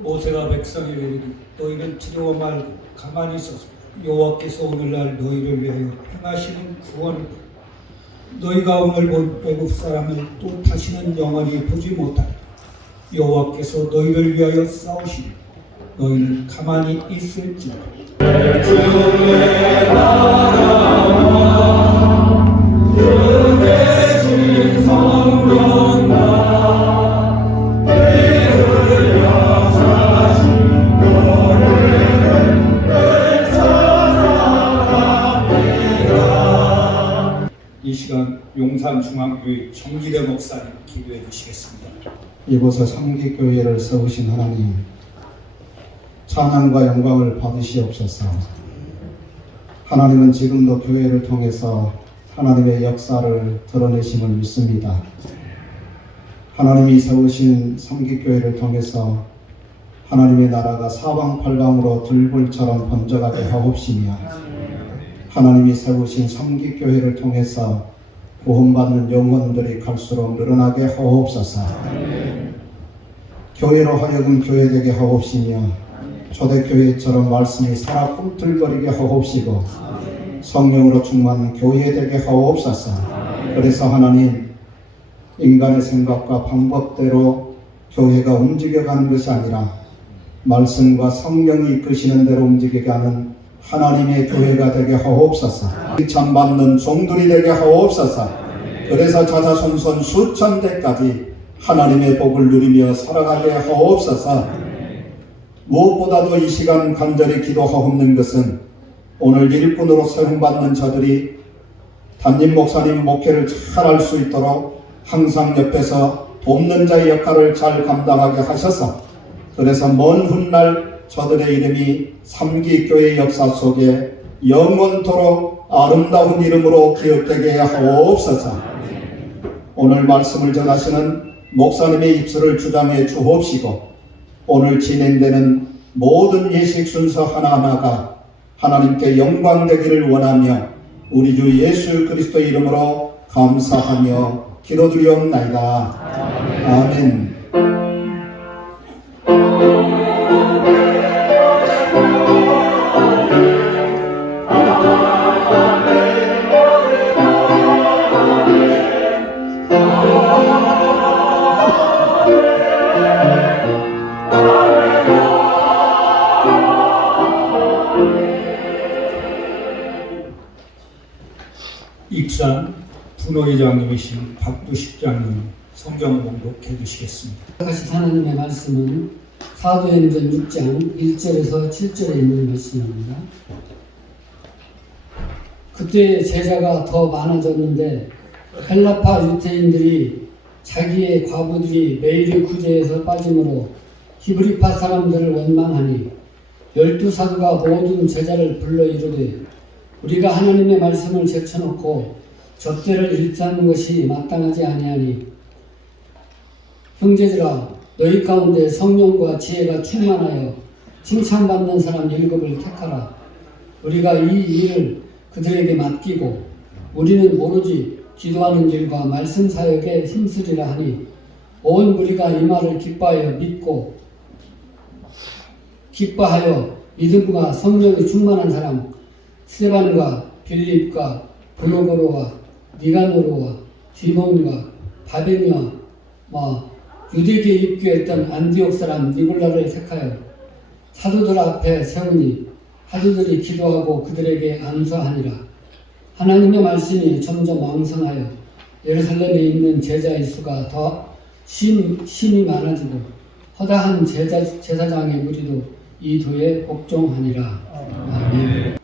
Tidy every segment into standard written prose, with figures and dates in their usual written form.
모세가 백성에게 이르되 너희는 두려워 말고 가만히 있어서 여호와께서 오늘날 너희를 위하여 행하시는 구원 너희가 오늘 본 애굽 사람을 또 다시는 영원히 보지 못하리라. 여호와께서 너희를 위하여 싸우시니 너희는 가만히 있을지라. 주의 나라와 주의 진성령과 이 시간 용산중앙교회 정기대 목사님 기도해 주시겠습니다. 이곳에 삼기교회를 세우신 하나님, 찬양과 영광을 받으시옵소서. 하나님은 지금도 교회를 통해서 하나님의 역사를 드러내심을 믿습니다. 하나님이 세우신 삼기교회를 통해서 하나님의 나라가 사방팔방으로 들불처럼 번져가게 하옵시며, 하나님이 세우신 삼기교회를 통해서 구원받는 영혼들이 갈수록 늘어나게 하옵소서. 교회로 하여금 교회되게 하옵시며, 초대교회처럼 말씀이 살아 꿈틀거리게 하옵시고, 성령으로 충만한 교회되게 하옵소서. 그래서 하나님, 인간의 생각과 방법대로 교회가 움직여가는 것이 아니라 말씀과 성령이 이끄시는 대로 움직이게 하는 하나님의 교회가 되게 하옵소서. 칭찬받는 종들이 되게 하옵소서. 그래서 자자손손 수천 대까지 하나님의 복을 누리며 살아가게 하옵소서. 무엇보다도 이 시간 간절히 기도하옵는 것은 오늘 일꾼으로 사용받는 저들이 담임 목사님 목회를 잘 할 수 있도록 항상 옆에서 돕는 자의 역할을 잘 감당하게 하셔서, 그래서 먼 훗날 저들의 이름이 삼기교회 역사 속에 영원토록 아름다운 이름으로 기억되게 하옵소서. 오늘 말씀을 전하시는 목사님의 입술을 주장해 주옵시고, 오늘 진행되는 모든 예식 순서 하나하나가 하나님께 영광되기를 원하며 우리 주 예수 그리스도의 이름으로 감사하며 기도드리옵나이다. 아멘. 익산 분호회장님이신 박두식 장님 성경 봉독해 주시겠습니다. 하신 하나님의 말씀은 사도행전 6장 1절에서 7절에 있는 말씀입니다. 그때 제자가 더 많아졌는데 헬라파 유대인들이 자기의 과부들이 매일의 구제에서 빠짐으로 히브리파 사람들을 원망하니 12사도가 모든 제자를 불러 이르되 우리가 하나님의 말씀을 제쳐놓고 접대를 일삼는 것이 마땅하지 아니하니 형제들아 너희 가운데 성령과 지혜가 충만하여 칭찬받는 사람 7을 택하라. 우리가 이 일을 그들에게 맡기고 우리는 오로지 기도하는 일과 말씀 사역에 힘쓰리라 하니 온 무리가 이 말을 기뻐하여 믿음과 성령이 충만한 사람 스데반과 빌립과 브로고로와 니가노로와 디몬과 바베니와 유대교에 입교했던 안디옥 사람 니골라를 택하여 사도들 앞에 세우니 사도들이 기도하고 그들에게 안수하니라. 하나님의 말씀이 점점 왕성하여 예루살렘에 있는 제자의 수가 더 심히 많아지고 허다한 제사장의 무리도 이 도에 복종하니라. 아멘.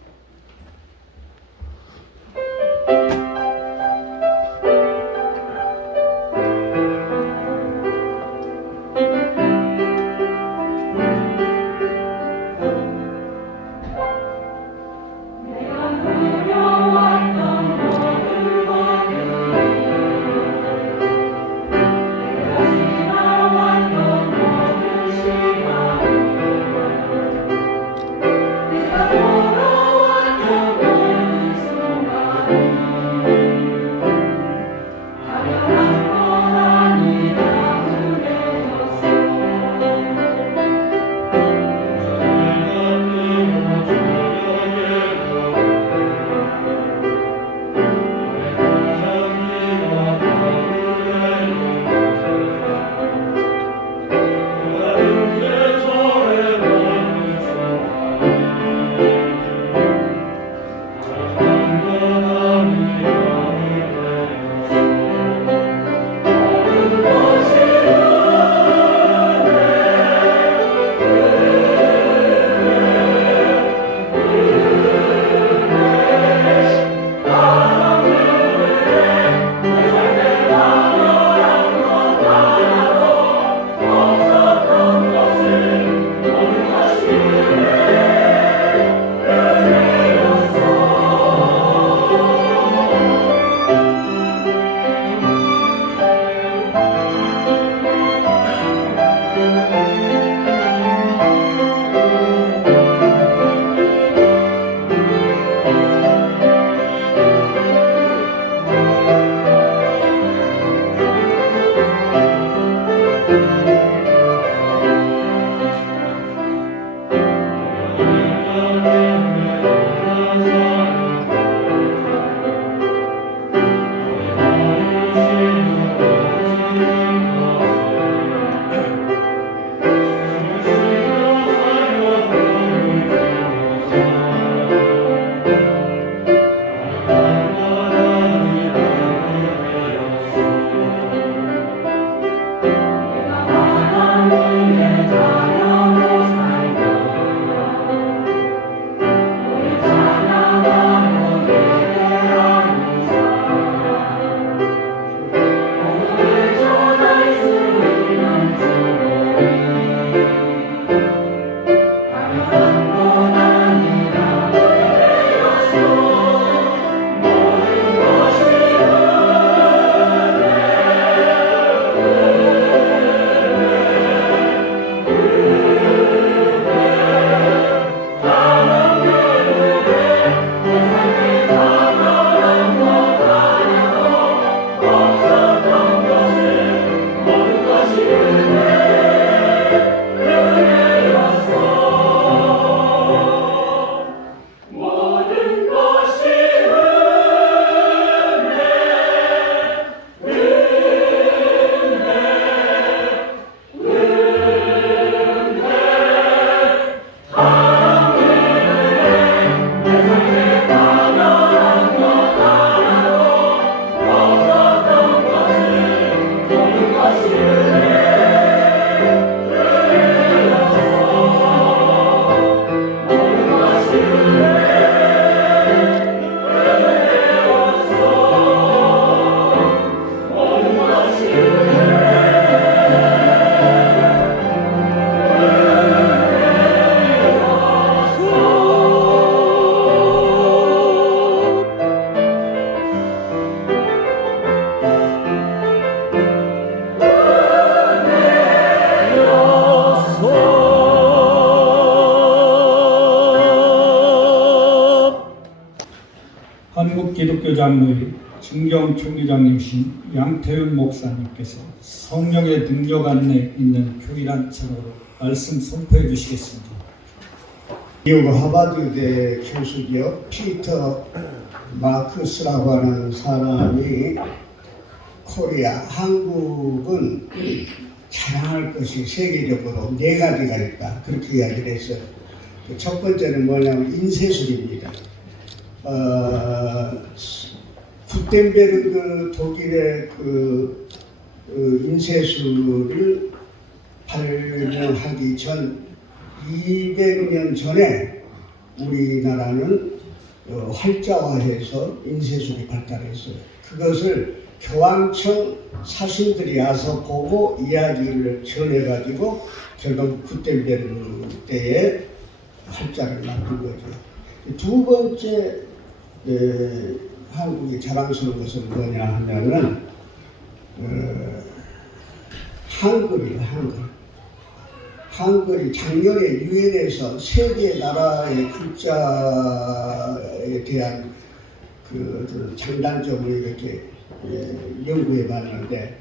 국교장로의 증경 총회장님이신 양태윤 목사님께서 성령의 능력 안에 있는 교회란 제목으로 말씀 선포해 주시겠습니다. 미국 하버드대 교수죠. 피터 마크스라고 하는 사람이 코리아, 한국은 자랑할 것이 세계적으로 4가지가 있다. 그렇게 이야기를 했어요. 첫 번째는 뭐냐면 인쇄술입니다. 구텐베르그 독일의 그 인쇄술을 발명하기 전 200년 전에 우리나라는 활자화해서 인쇄술이 발달했어요. 그것을 교황청 사신들이 와서 보고 이야기를 전해가지고 결국 구텐베르그 때에 활자를 만든 거죠. 두 번째 한국이 자랑스러운 것은 뭐냐 하면은 한글이에요. 한글이 작년에 유엔에서 세계 나라의 글자에 대한 그 장단점을 이렇게 연구해 봤는데,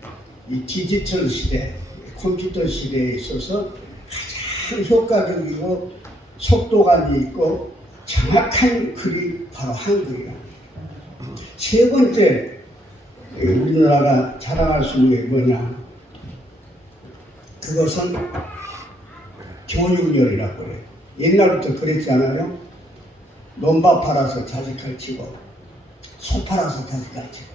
이 디지털 시대, 컴퓨터 시대에 있어서 가장 효과적이고 속도감이 있고 정확한 글이 바로 한글이야. 세 번째 우리나라가 자랑할 수 있는 게 뭐냐? 그것은 교육열이라고 해요. 옛날부터 그랬지 않아요? 논밭 팔아서 자식 가르치고 소 팔아서 자식 가르치고.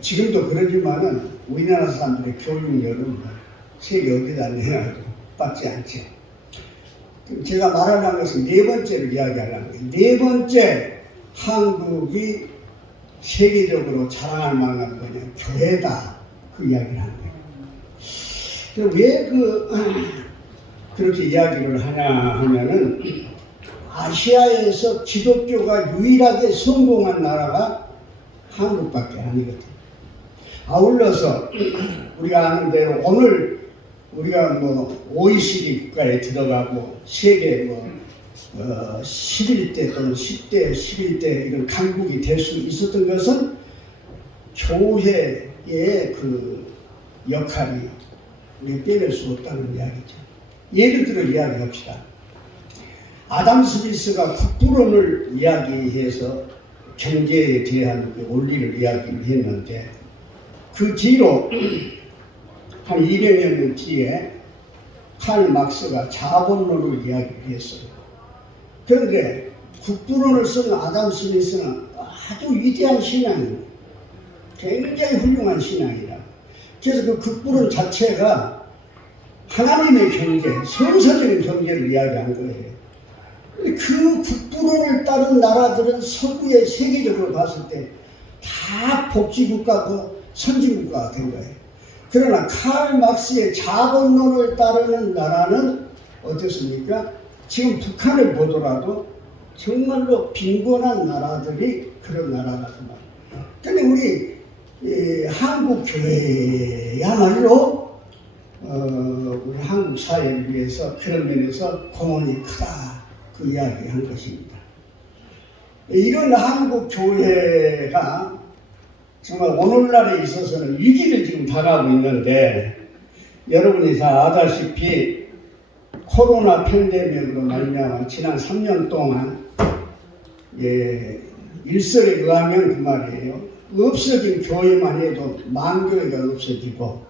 지금도 그러지만은 우리나라 사람들의 교육열은 세계 어디다 내놔도 받지 않죠. 제가 말하려는 것은 4번째를 이야기하려는 거예요. 4번째 한국이 세계적으로 자랑할 만한 거냐, 교회다. 그 이야기를 하는 거예요. 왜 그렇게 이야기를 하냐 하면은, 아시아에서 기독교가 유일하게 성공한 나라가 한국밖에 아니거든요. 아울러서 우리가 아는 대로 오늘 우리가 뭐 OECD 국가에 들어가고 세계 11대 또는 10대, 11대 이런 강국이 될 수 있었던 것은 교회의 그 역할이 우리 빼낼 수 없다는 이야기죠. 예를 들어 이야기합시다. 아담 스미스가 국부론을 이야기해서 경제에 대한 그 원리를 이야기를 했는데, 그 뒤로 한 200여 년 뒤에 칼 막스가 자본론을 이야기를 했어요. 그런데 국부론을 쓴 아담 스미스는 아주 위대한 신앙이에요. 굉장히 훌륭한 신앙이라. 그래서 그 국부론 자체가 하나님의 경제, 성서적인 경제를 이야기한 거예요. 그 국부론을 따른 나라들은 서구에 세계적으로 봤을 때 다 복지국가고 선진국가가 된 거예요. 그러나 칼 막스의 자본론을 따르는 나라는 어떻습니까? 지금 북한을 보더라도 정말로 빈곤한 나라들이 그런 나라라고 말이에요. 근데 우리 한국 교회야말로 우리 한국 사회를 위해서 그런 면에서 공헌이 크다, 그 이야기 한 것입니다. 이런 한국 교회가 정말 오늘날에 있어서는 위기를 지금 당하고 있는데, 여러분이 다 아다시피 코로나 팬데믹으로 말미암아 지난 3년 동안 일설에 의하면 그 말이에요. 없어진 교회만 해도 10,000교회가 없어지고,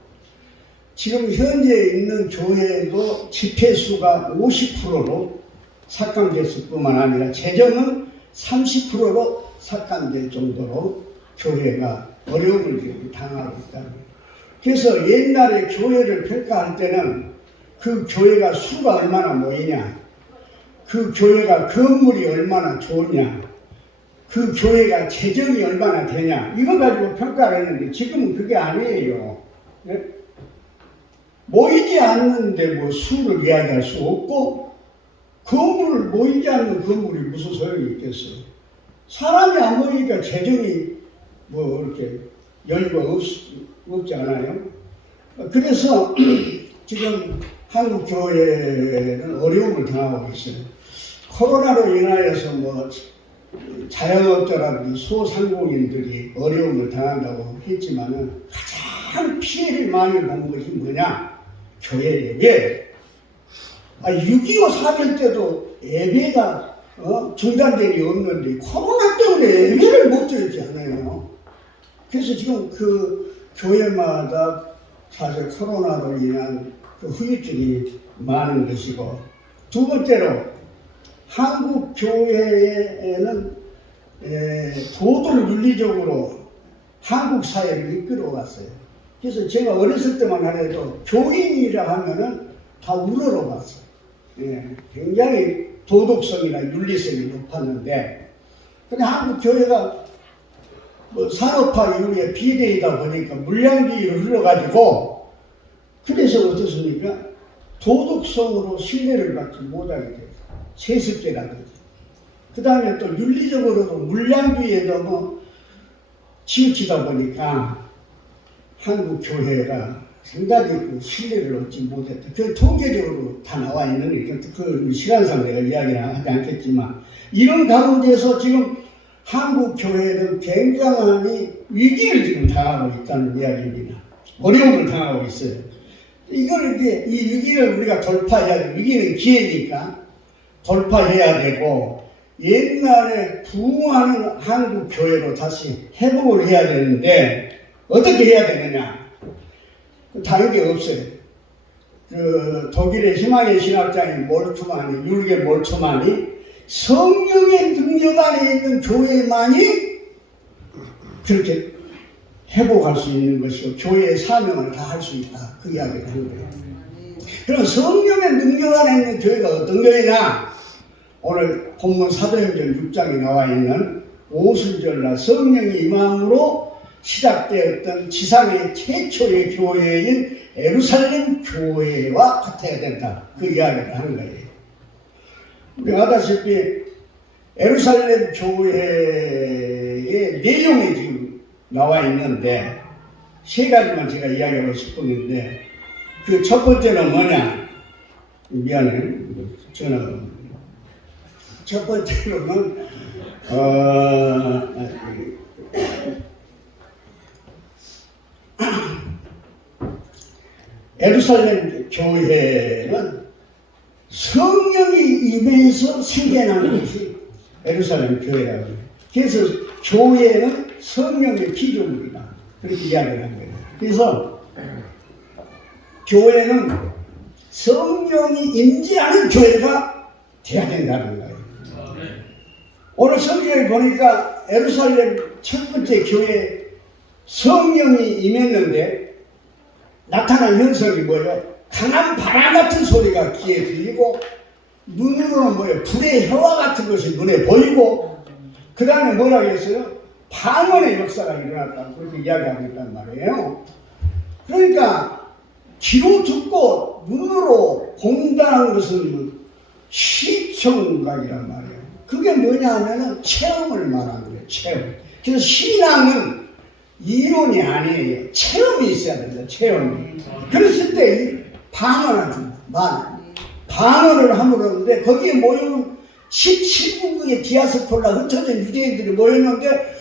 지금 현재 있는 교회도 집회 수가 50%로 삭감됐을 뿐만 아니라 재정은 30%로 삭감될 정도로 교회가 어려움을 지금 당하고 있다. 그래서 옛날에 교회를 평가할 때는 그 교회가 수가 얼마나 모이냐, 그 교회가 건물이 얼마나 좋으냐, 그 교회가 재정이 얼마나 되냐, 이거 가지고 평가를 했는데 지금은 그게 아니에요. 네? 모이지 않는데 뭐 수를 이야기할 수 없고, 건물을 모이지 않는 건물이 무슨 소용이 있겠어요. 사람이 안 모이니까 재정이 뭐 이렇게 여유가 없지 않아요. 그래서 지금 한국 교회는 어려움을 당하고 있어요. 코로나로 인하여서 뭐 자영업자라든지 소상공인들이 어려움을 당한다고 했지만은 가장 피해를 많이 본 것이 뭐냐? 교회 예배. 6.25 사변 때도 예배가 중단된 게 없는데 코로나 때문에 예배를 못 드렸잖아요. 그래서 지금 그 교회마다 사실 코로나로 인한 그 후유증이 많은 것이고, 두 번째로 한국 교회에는 도덕 윤리적으로 한국 사회를 이끌어왔어요. 그래서 제가 어렸을 때만 하더라도 교인이라 하면은 다 우러러봤어요. 굉장히 도덕성이나 윤리성이 높았는데, 근데 한국 교회가 산업화 이후에 비대이다 보니까 물량주의로 흘러가지고, 그래서 어떻습니까? 도덕성으로 신뢰를 받지 못하게 돼요. 세습제라든지. 그 다음에 또 윤리적으로도 물량주의에 너무 치우치다 보니까 한국 교회가 상당히 그 신뢰를 얻지 못했다. 그 통계적으로 다 나와 있는 게, 그 시간상 내가 이야기를 하지 않겠지만, 이런 가운데서 지금 한국 교회는 굉장히 위기를 지금 당하고 있다는 이야기입니다. 어려움을 당하고 있어요. 이걸 이제 이 위기를 우리가 돌파해야 돼. 위기는 기회니까 돌파해야 되고, 옛날에 부흥하는 한국 교회로 다시 회복을 해야 되는데 어떻게 해야 되느냐? 다른 게 없어요. 그 독일의 희망의 신학자인 몰트만이, 율게 몰트만이 성령의 능력 안에 있는 교회만이 그렇게 회복할 수 있는 것이고 교회의 사명을 다 할 수 있다. 그 이야기를 한 거예요. 그럼 성령의 능력 안에 있는 교회가 어떤 교회냐? 오늘 본문 사도행전 6장에 나와 있는 오순절날 성령의 임함으로 시작되었던 지상의 최초의 교회인 예루살렘 교회와 같아야 된다. 그 이야기를 하는 거예요. 우리가 아다시피 예루살렘 교회의 내용이 지금 나와 있는데 세 가지만 제가 이야기하고 싶었는데, 그 첫 번째는 뭐냐? 미안해. 전화가. 첫 번째로는 예루살렘 교회는 성령이 임해서 생겨난 것이 예루살렘 교회라고 해요. 그래서 교회는 성령의 피조물이다. 그렇게 이야기를 한 거예요. 그래서 교회는 성령이 임재하는 교회가 돼야 된다는 거예요. 오늘 성경에 보니까 예루살렘 첫 번째 교회에 성령이 임했는데 나타난 현상이 뭐예요? 강한 바람 같은 소리가 귀에 들리고, 눈으로는 뭐예요? 불의 혀와 같은 것이 눈에 보이고, 그 다음에 뭐라고 했어요? 방언의 역사가 일어났다. 그렇게 이야기하고 있단 말이에요. 그러니까 귀로 듣고 눈으로 본다는 것은 시청각이란 말이에요. 그게 뭐냐 하면은 체험을 말하는 거예요. 체험. 그래서 신앙은 이론이 아니에요. 체험이 있어야 된다. 체험이. 그랬을 때 방언을 방언을 함으로는데 거기에 모여온 17국의 디아스폴라 흩어진 유대인들이 모였는데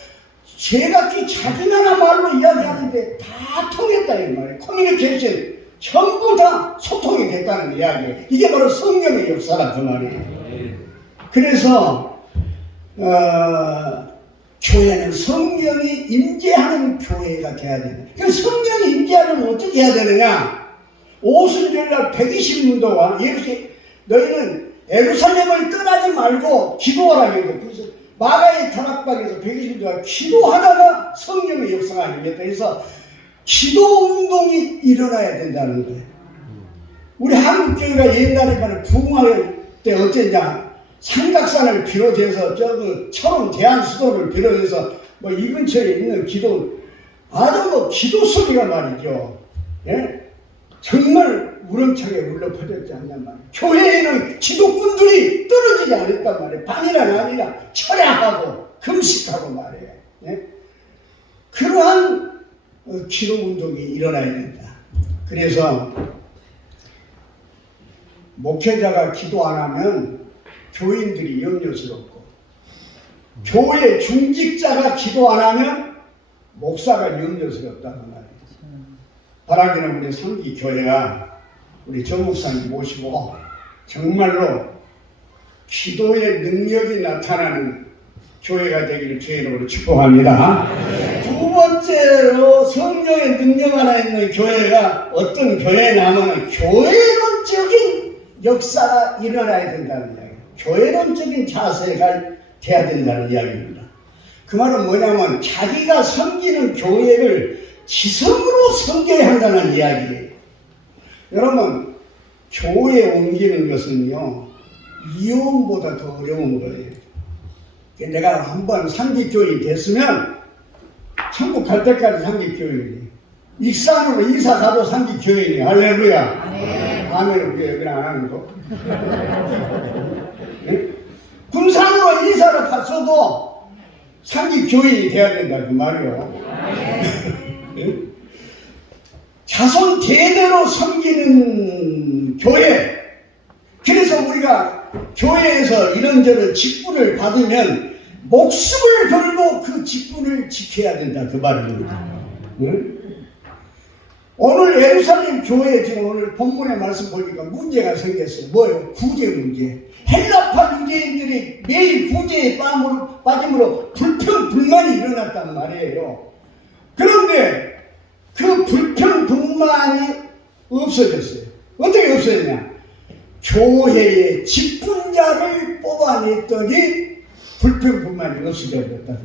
제각기 자기 나라 말로 이야기하는데 다 통했다 이 말이에요. 커뮤니케이션 전부 다 소통이 됐다는 이야기예요. 이게 바로 성령의 역사라 그 말이에요. 그래서 교회는 성령이 임재하는 교회가 돼야 된다. 그래서 성령이 임재하려면 어떻게 해야 되느냐? 오순절날 120년 동안 너희는 예루살렘을 떠나지 말고 기도하라. 그래서 마가의 다락방에서 120년 동안 기도하다가 성령의 역사가 아니겠다. 그래서 기도 운동이 일어나야 된다는 거예요. 우리 한국교회가 옛날에 부흥할 때 어땠냐? 삼각산을 비롯해서 처음 대한수도를 비롯해서 이 근처에 있는 기도, 아주 기도 소리가 말이죠. 예? 정말 우렁차게 울려 퍼졌지 않냔 말이에요. 교회에는 기도꾼들이 떨어지지 않았단 말이에요. 밤이나 낮이나 철야하고 금식하고 말이에요. 예? 그러한 기도 운동이 일어나야 된다. 그래서 목회자가 기도 안 하면 교인들이 염려스럽고 교회 중직자가 기도 안 하면 목사가 염려스럽다는 말이에요. 바라기는 우리 삼기교회가 우리 정 목사님 모시고 정말로 기도의 능력이 나타나는 교회가 되기를 주의 이름으로 축복합니다. 두 번째로 성령의 능력 하나 있는 교회가 어떤 교회냐면 교회론적인 역사가 일어나야 된다는 이야기예요. 교회론적인 자세가 돼야 된다는 이야기입니다. 그 말은 뭐냐면 자기가 섬기는 교회를 지성으로 섬겨야 한다는 이야기예요. 여러분, 교회 옮기는 것은요 이혼보다 더 어려운 거예요. 내가 한번 삼기교인이 됐으면 천국 갈 때까지 삼기교인이에요. 익산으로 이사 가도 삼기교인이에요. 할렐루야. 아멘. 왜 여기는 안 하는 거? 네? 군산으로 이사를 갔어도 삼기교인이 돼야 된다 그 말이요. 네? 자손 대대로 섬기는 교회. 그래서 우리가 교회에서 이런저런 직분을 받으면 목숨을 걸고 그 직분을 지켜야 된다 그 말입니다. 응? 오늘 예루살렘 교회 지금 오늘 본문의 말씀 보니까 문제가 생겼어요. 뭐예요? 구제 문제. 헬라파 유대인들이 매일 구제에 빠짐으로 불평 불만이 일어났단 말이에요. 그런데 그 불평 불만이 없어졌어요. 어떻게 없어졌냐? 교회의 직분자를 뽑아냈더니 불평불만이 없어져 버렸다는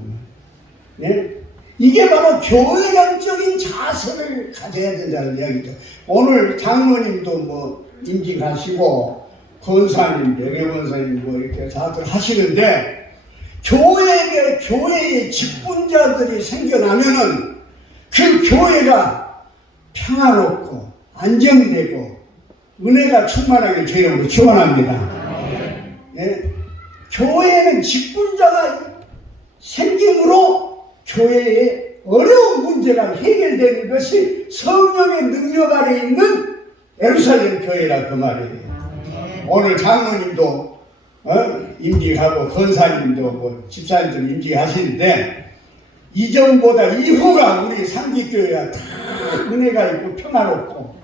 말이에요. 예? 이게 바로 교회론적인 자세를 가져야 된다는 이야기죠. 오늘 장로님도 뭐 임직하시고 권사님, 명예권사님 뭐 이렇게 다들 하시는데 교회의 직분자들이 생겨나면은 그 교회가 평화롭고 안정되고 은혜가 충만하게 주 이름으로 축원합니다. 예? 교회에는 직분자가 생김으로 교회에 어려운 문제가 해결되는 것이 성령의 능력 아래 있는 예루살렘 교회라 그 말이에요. 오늘 장로님도 임직하고 권사님도 뭐 집사님도 임직하시는데 이전보다 이후가 우리 삼기교회가 다 은혜가 있고 평화롭고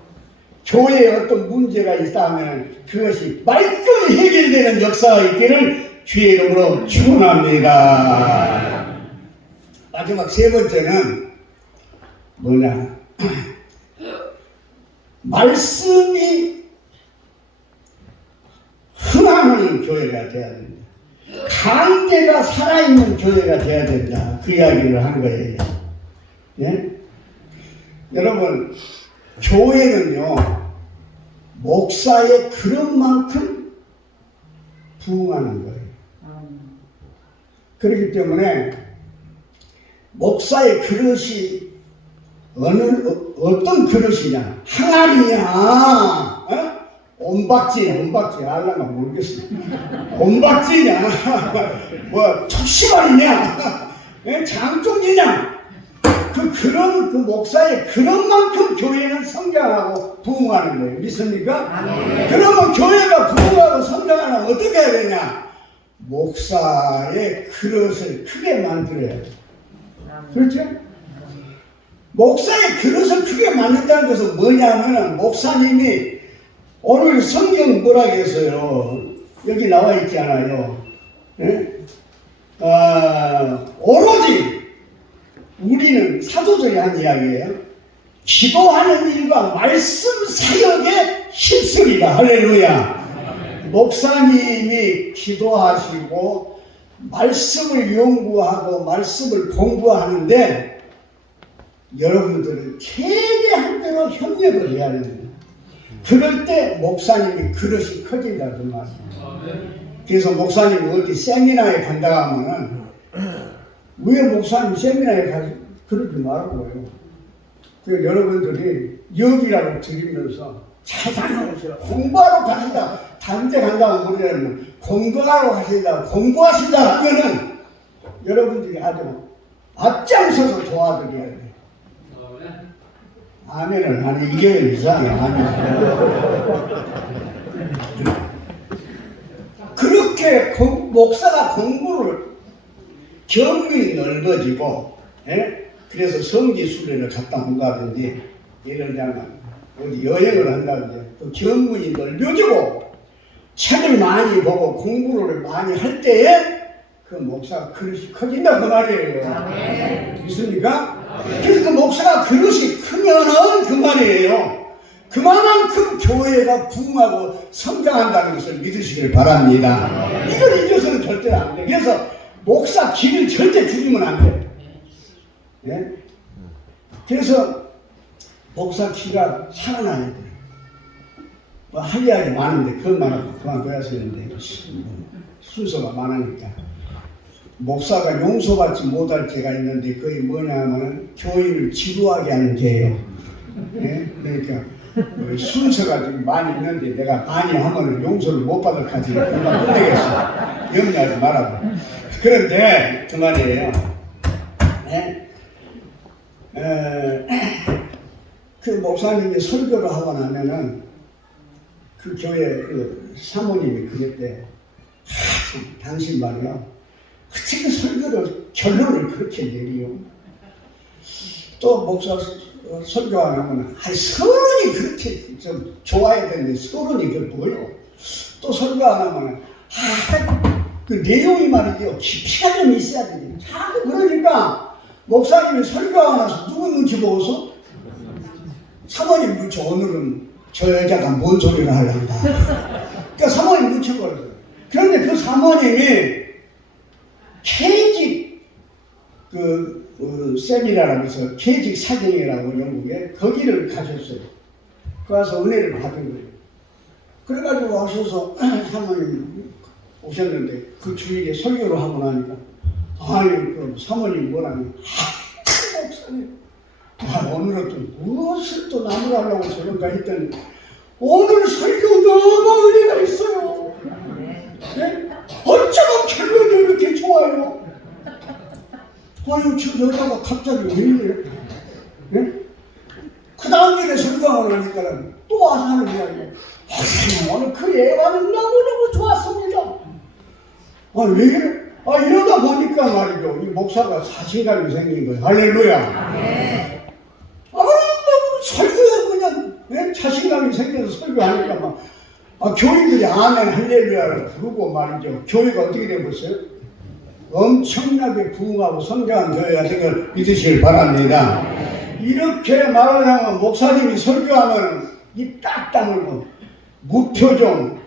교회에 어떤 문제가 있다면 그것이 말끔히 해결되는 역사가 있기를 주의 이름으로 축원합니다. 마지막 세 번째는 뭐냐? 말씀이 흥하는 교회가 돼야 된다. 강대가 살아있는 교회가 돼야 된다. 그 이야기를 한 거예요. 예? 여러분, 교회는요 목사의 그릇만큼 부응하는 거예요. 그렇기 때문에 목사의 그릇이 어떤 그릇이냐? 항아리냐? 온박지 알라가 모르겠어. 온박지냐? 뭐 툭시발이냐? 장종이냐? 그런 목사의 그런만큼 교회는 성장하고 부흥하는 거예요. 믿습니까? 그러면 교회가 부흥하고 성장하려면 어떻게 해야 되냐? 목사의 그릇을 크게 만들어야 돼요. 그렇죠? 목사의 그릇을 크게 만든다는 것은 뭐냐면은 목사님이 오늘 성경 뭐라 했어요? 여기 나와 있잖아요. 네? 오로지 우리는 사도들이 한 이야기예요. 기도하는 일과 말씀 사역에 힘쓰리라. 할렐루야. 목사님이 기도하시고 말씀을 연구하고 말씀을 공부하는데 여러분들은 최대한 대로 협력을 해야 됩니다. 그럴 때 목사님이 그릇이 커진다 그 말이에요. 그래서 목사님이 어디 세미나에 간다 하면은 왜 목사님 세미나에 가서 그러지 말라고요. 그 여러분들이 여기라고 드리면서 잘 다녀오세요. 공부하러 가시다. 다른 데 간다고 모르면 공부하러 가시다. 공부하신다 하면은 여러분들이 아주 앞장서서 도와드려야 돼요. 아멘을 하는 이게 이상해. 그렇게 목사가 공부를 경륜이 넓어지고, 예? 그래서 성지순례를 갔다 온다든지, 예를 들면 어디 여행을 한다든지, 또 경문이 넓어지고 책을 많이 보고 공부를 많이 할 때에 그 목사가 그릇이 커진다 그 말이에요. 믿습니까? 그래서 그 목사가 그릇이 크면은 그 말이에요. 그만큼 교회가 부흥하고 성장한다는 것을 믿으시길 바랍니다. 이걸 잊어서는 절대 안 돼. 그래서 목사 길을 절대 죽이면 안 돼. 네? 그래서 목사 키가 살아나야 돼. 뭐 할 이야기 많은데 그것만 그만둬야지 되는데 순서가 많으니까. 목사가 용서받지 못할 죄가 있는데 그게 뭐냐면 교인을 지루하게 하는 죄예요. 네? 그러니까 순서가 좀 많이 있는데 내가 많이 하면 용서를 못 받을 까지 금방 끝내겠어. 염려하지 말라고. 그런데 그 말이에요. 네? 그 목사님이 설교를 하고 나면은 그 교회 그 사모님이 그랬대. 당신 말이야. 어떻게 설교를 결론을 그렇게 내리요? 또 목사 설교 안 하면 서론이 그렇게 좀 좋아야 되는데 서론이 그 뭐요? 또 설교 안 하면 그 내용이 말이죠. 깊이가 좀 있어야 되지. 자꾸 그러니까 목사님이 설교 안 와서 누구 눈치 보고서? 사모님 눈치. 오늘은 저 여자가 뭔 소리를 하려는가. 그러니까 사모님 눈치 보여요. 그런데 그 사모님이 케이직 세미나라고 해서 케이직 사경이라고 영국에 거기를 가셨어요. 가서 은혜를 받은 거예요. 그래가지고 와셔서 사모님 오셨는데 그 주일에 설교를 하고 나니까 아니 그 사모님 뭐라니 목사님 오늘은 또 무엇을 또 나무라려고 저런가 했더니 오늘 설교 너무 은혜가 있어요. 네? 어쩌면 결론이 이렇게 좋아요. 아유 저 여자가 갑자기 왜 이래? 네? 그 다음 주에 설교하고 나니까 또 와서 하는 이야기예요. 오늘 그 예화는 너무너무 좋았습니다. 왜 이래? 이러다 보니까 말이죠. 이 목사가 자신감이 생긴 거예요. 할렐루야. 네. 너무 설교에 그냥 네? 자신감이 생겨서 설교하니까 막 교인들이 아멘 할렐루야를 부르고 말이죠. 교회가 어떻게 되었어요? 엄청나게 부흥하고 성장한 교회가 된 걸 믿으시길 바랍니다. 이렇게 말하자면 목사님이 설교하면 입 딱 다물고 무표정,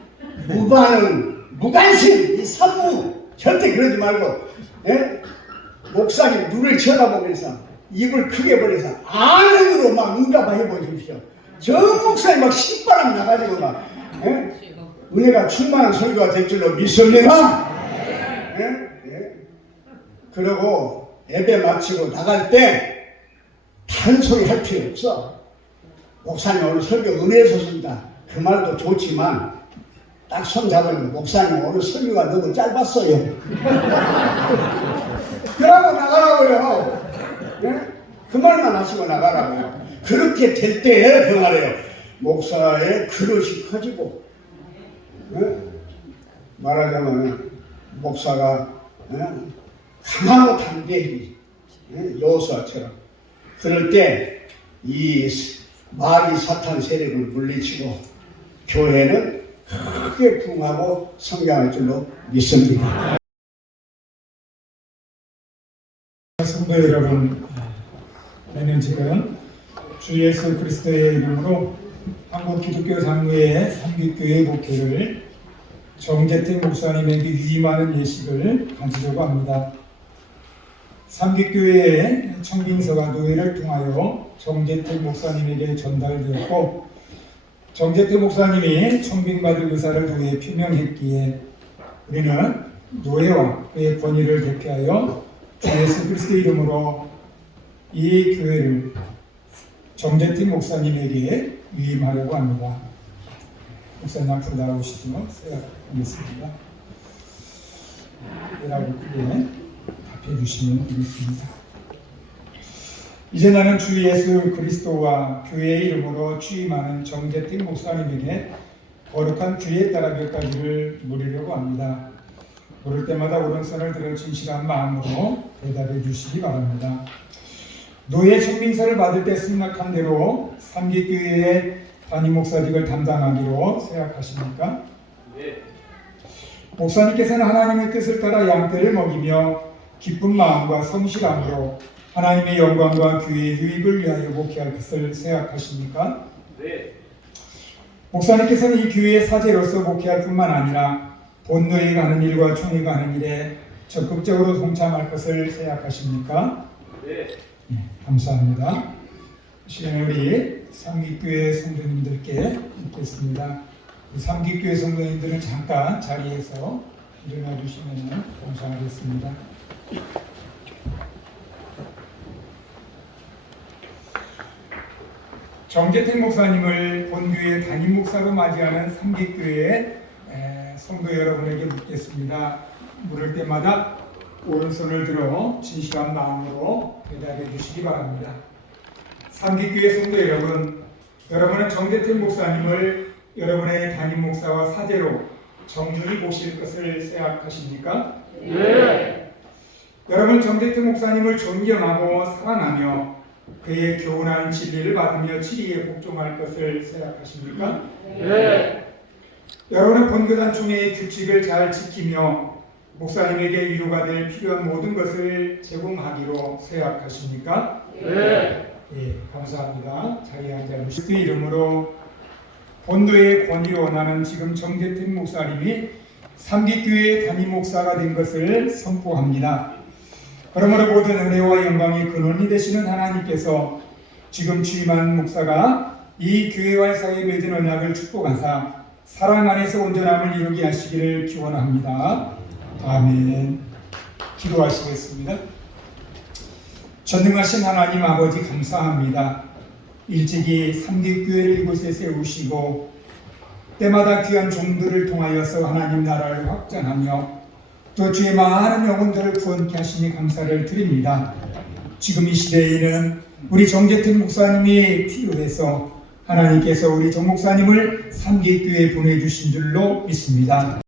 무반응, 무관심, 이 삼무 절대 그러지 말고 예? 목사님 눈을 쳐다보면서 입을 크게 벌려서 아멘으로 막 응답해 보십시오. 저 목사님 막 신바람 나가지고 막 예? 은혜가 충만한 설교가 될 줄로 믿습니다. 예? 그리고 예배 마치고 나갈 때 다른 소리 할 필요 없어. 목사님 오늘 설교 은혜에서 쓴다. 그 말도 좋지만 딱 손 잡으면 목사님 오늘 설교가 너무 짧았어요. 그러고 나가라고요. 네? 그 말만 하시고 나가라고요. 그렇게 될 때에 그 말이에요. 목사의 그릇이 커지고 네? 말하자면 목사가 강하고 담대히 여호수아처럼 그럴 때 이 마귀 사탄 세력을 물리치고 교회는 크게 부흥하고 성장할 줄로 믿습니다. 성도 여러분, 저는 지금 주 예수 그리스도의 이름으로 한국기독교장로회 삼기교회 목회를 정재택 목사님에게 위임하는 예식을 가지려고 합니다. 삼기교회의 청빙서가 노회를 통하여 정재택 목사님에게 전달되었고 정재택 목사님이 청빙받을 의사를 노회에 표명했기에 우리는 노회와 그의 권위를 대표하여 주 예수 그리스도의 이름으로 이 교회를 정재택 목사님에게 위임하려고 합니다. 목사님 앞으로 나오시죠. 생각하겠습니다. 이라고 크게 답해 주시면 되겠습니다. 이제 나는 주 예수 그리스도와 교회의 이름으로 취임하는 정재택 목사님에게 거룩한 주에 따라 몇 가지를 물으려고 합니다. 물을 때마다 오른손을 들어 진실한 마음으로 대답해 주시기 바랍니다. 노예 총빙서를 받을 때 승낙한 대로 삼기교회의 담임 목사직을 담당하기로 생각하십니까? 네. 목사님께서는 하나님의 뜻을 따라 양떼를 먹이며 기쁜 마음과 성실함으로 하나님의 영광과 교회의 유익을 위하여 목회할 것을 생각하십니까? 네. 목사님께서는 이 교회의 사제로서 목회할 뿐만 아니라 본노예가 하는 일과 총회가 하는 일에 적극적으로 동참할 것을 생각하십니까? 네. 감사합니다. 이 시간에 우리 삼기교회 성도님들께 묻겠습니다. 삼기교회 성도님들은 잠깐 자리에서 일어나 주시면 감사하겠습니다. 정재택 목사님을 본교회 담임 목사로 맞이하는 삼기교회 성도 여러분에게 묻겠습니다. 물을 때마다 오른손을 들어 진실한 마음으로 대답해 주시기 바랍니다. 삼기교회 성도 여러분, 여러분은 정재택 목사님을 여러분의 담임 목사와 사제로 정중히 모실 것을 생각하십니까? 네. 여러분 정재택 목사님을 존경하고 사랑하며 그의 교훈한 진리를 받으며 진리에 복종할 것을 생각하십니까? 네. 여러분은 본교단 총회의 규칙을 잘 지키며 목사님에게 위로가 될 필요한 모든 것을 제공하기로 생각하십니까? 네. 예, 감사합니다. 자리에 앉아 주시기 이름으로 본도의 권위를 원하는 지금 정재택 목사님이 삼기교회 담임 목사가 된 것을 선포합니다. 그러므로 모든 은혜와 영광이 근원이 되시는 하나님께서 지금 취임한 목사가 이 교회와의 사이에 맺은 언약을 축복하사 사랑 안에서 온전함을 이루게 하시기를 기원합니다. 아멘. 기도하시겠습니다. 전능하신 하나님 아버지 감사합니다. 일찍이 삼기교회를 이곳에 세우시고 때마다 귀한 종들을 통하여서 하나님 나라를 확장하며 또 주의 많은 영혼들을 구원케 하시니 감사를 드립니다. 지금 이 시대에는 우리 정재택 목사님이 필요해서 하나님께서 우리 정 목사님을 삼기교회에 보내주신 줄로 믿습니다.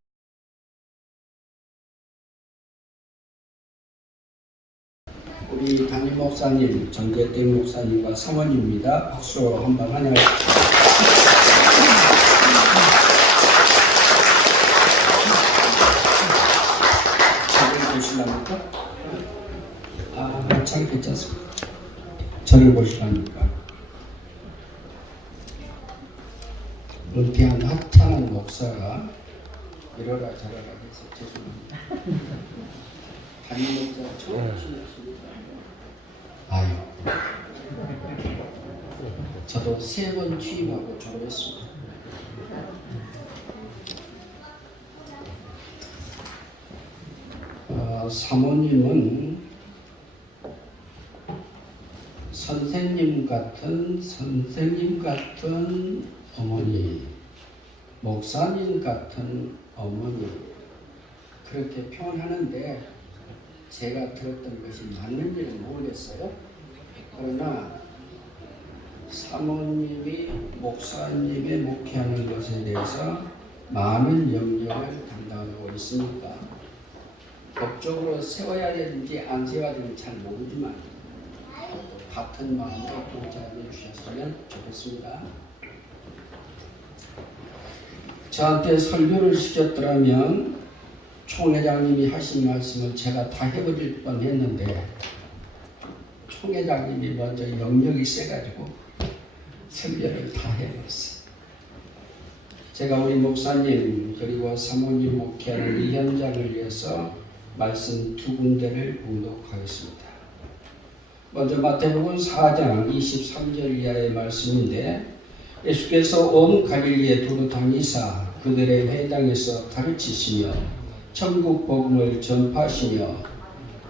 우리 담임 목사님 정재택 목사님과 사모님입니다. 박수로 한번 환영하십시오. 저를 보시랍니까? 참 괜찮습니다. 저를 보시랍니까? 은퇴한 하찮은 목사가 이러라 저러라 해서 죄송합니다. 담임 목사가 처음 하시겠습니까? 아유, 저도 3번 취임하고 졸업했습니다. 사모님은 선생님 같은 어머니, 목사님 같은 어머니 그렇게 표현하는데 제가 들었던 것이 맞는지는 모르겠어요. 그러나 사모님이 목사님의 목회하는 것에 대해서 많은 염려를 담당하고 있으니까 법적으로 세워야 되는지 안 세워야 되는지 잘 모르지만 같은 마음으로 동참해 주셨으면 좋겠습니다. 저한테 설교를 시켰더라면 총회장님이 하신 말씀을 제가 다 해버릴 뻔했는데 총회장님이 먼저 영역이 세가지고 설교를 다 해버렸어요. 제가 우리 목사님 그리고 사모님 목회하는 이 현장을 위해서 말씀 2군데를 봉독하겠습니다. 먼저 마태복음 4장 23절 이하의 말씀인데 예수께서 온 갈릴리에 두루 다니사 그들의 회당에서 가르치시며 천국 복음을 전파하시며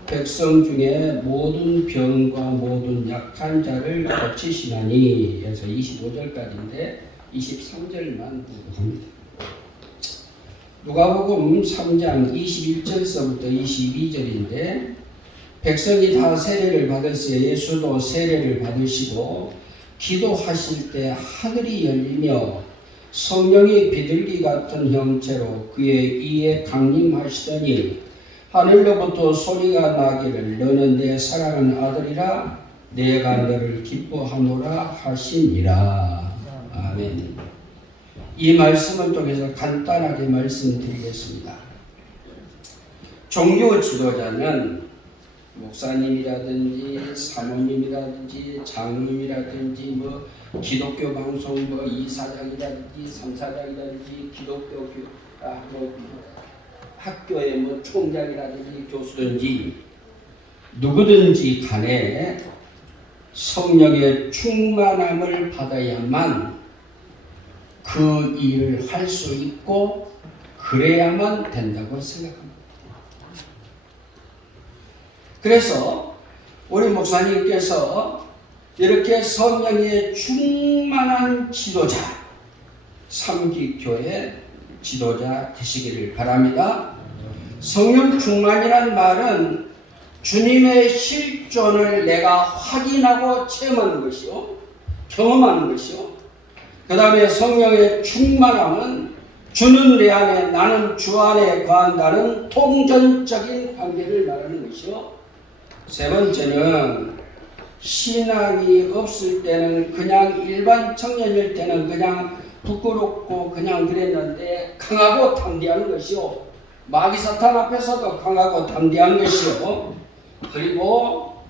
백성 중에 모든 병과 모든 약한 자를 고치시나니 해서 25절까지인데 23절만 봉독합니다. 누가복음 3장 21절서부터 22절인데 백성이 다 세례를 받았어요. 예수도 세례를 받으시고 기도하실 때 하늘이 열리며 성령이 비둘기 같은 형체로 그의 이에 강림하시더니 하늘로부터 소리가 나기를 너는 내 사랑하는 아들이라 내가 너를 기뻐하노라 하시니라. 아멘. 이 말씀을 통해서 간단하게 말씀드리겠습니다. 종교 지도자는 목사님이라든지 사모님이라든지 장로님이라든지 뭐 기독교 방송 뭐 이사장이라든지 삼사장이라든지 기독교 학교의 뭐 총장이라든지 교수든지 누구든지 간에 성령의 충만함을 받아야만 그 일을 할 수 있고 그래야만 된다고 생각합니다. 그래서 우리 목사님께서 이렇게 성령의 충만한 지도자, 삼기교회 지도자 되시기를 바랍니다. 성령 충만이란 말은 주님의 실존을 내가 확인하고 체험하는 것이요, 경험하는 것이요. 그 다음에 성령의 충만함은 주는 내 안에 나는 주 안에 거한다는 통전적인 관계를 말하는 것이요. 세 번째는 신앙이 없을 때는 그냥 일반 청년일 때는 그냥 부끄럽고 그냥 그랬는데 강하고 담대한 것이요. 마귀 사탄 앞에서도 강하고 담대한 것이요. 그리고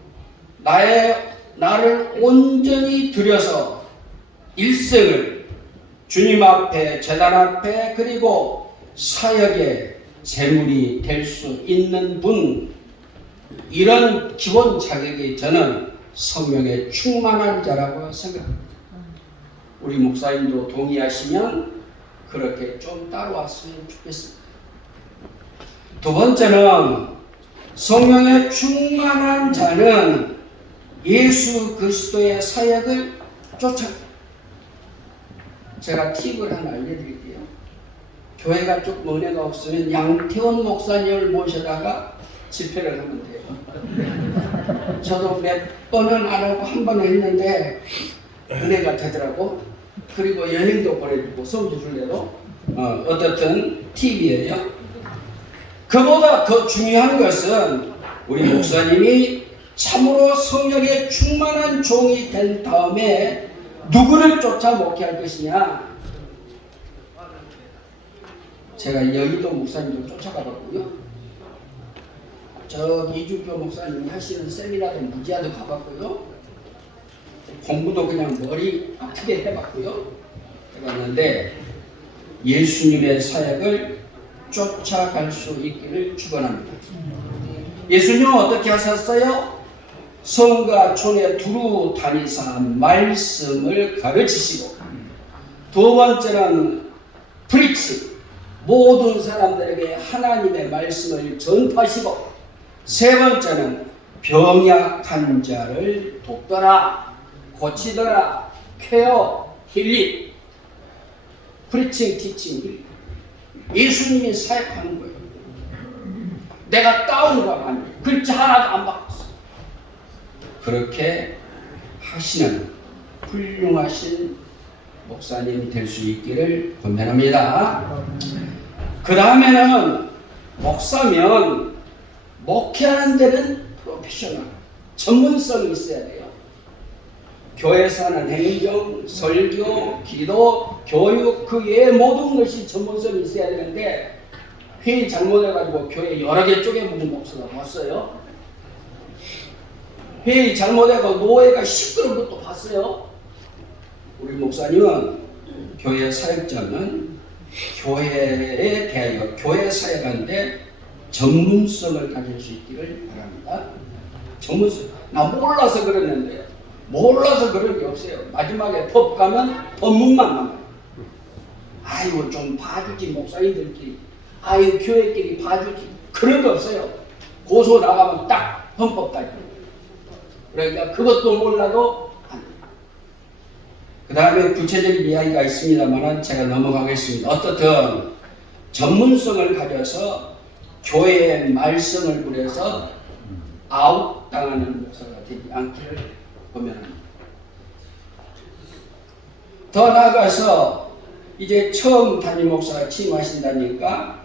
나를 온전히 들여서 일생을 주님 앞에 제단 앞에 그리고 사역의 제물이 될 수 있는 분, 이런 기본 자격이 저는 성령의 충만한 자라고 생각합니다. 우리 목사님도 동의하시면 그렇게 좀 따라왔으면 좋겠습니다. 두 번째는 성령의 충만한 자는 예수 그리스도의 사역을 쫓아갑니다. 제가 팁을 하나 알려드릴게요. 교회가 좀 은혜가 없으면 양태원 목사님을 모셔다가 집회를 하면 돼요. 저도 몇 번은 안 하고 한 번은 했는데 은혜가 되더라고. 그리고 여행도 보내주고 성주순례도 어떻든 팁이에요. 그보다 더 중요한 것은 우리 목사님이 참으로 성령의 충만한 종이 된 다음에 누구를 쫓아 목회할 것이냐. 제가 여의도 목사님도 쫓아가봤고요. 저 이주교 목사님이 하시는 세미나도 무지하게 가봤고요. 공부도 그냥 머리 아프게 해봤고요. 해봤는데 예수님의 사역을 쫓아갈 수 있기를 축원합니다. 예수님은 어떻게 하셨어요? 성과 촌에 두루 다니사 말씀을 가르치시고, 두 번째는 프리치, 모든 사람들에게 하나님의 말씀을 전파하시고, 세 번째는 병약한 자를 돕더라, 고치더라, 케어, 힐링, 프리칭, 티칭. 예수님이 사역하는 거예요. 내가 다운가만 글자 하나도 안 바꿨어. 그렇게 하시는 훌륭하신 목사님이 될 수 있기를 권면합니다. 그 다음에는 목사면 목회하는 데는 프로페셔널, 전문성이 있어야 돼요. 교회에서 하는 행정, 설교, 기도, 교육, 그 외의 모든 것이 전문성이 있어야 되는데 회의 잘못해가지고 교회 여러 개 쪼개먹은 목사가 봤어요. 회의 잘못해서 노예가 시끄러운 것도 봤어요. 우리 목사님은 교회 사역자는 교회에 대하여 교회 사역하는데 전문성을 가질 수 있기를 바랍니다. 전문성. 나 몰라서 그랬는데 몰라서 그런 게 없어요. 마지막에 법 가면 법문만 남아요. 아이고 좀 봐주지 목사님들끼리, 아이고 교회끼리 봐주지, 그런 거 없어요. 고소 나가면 딱 헌법 따져. 그러니까 그것도 몰라도 안 돼요. 그 다음에 구체적인 이야기가 있습니다만 제가 넘어가겠습니다. 어떻든 전문성을 가져서 교회의 말씀을 부려서 아웃당하는 목사가 되지 않기를 권면합니다. 더 나아가서 이제 처음 담임 목사가 취임하신다니까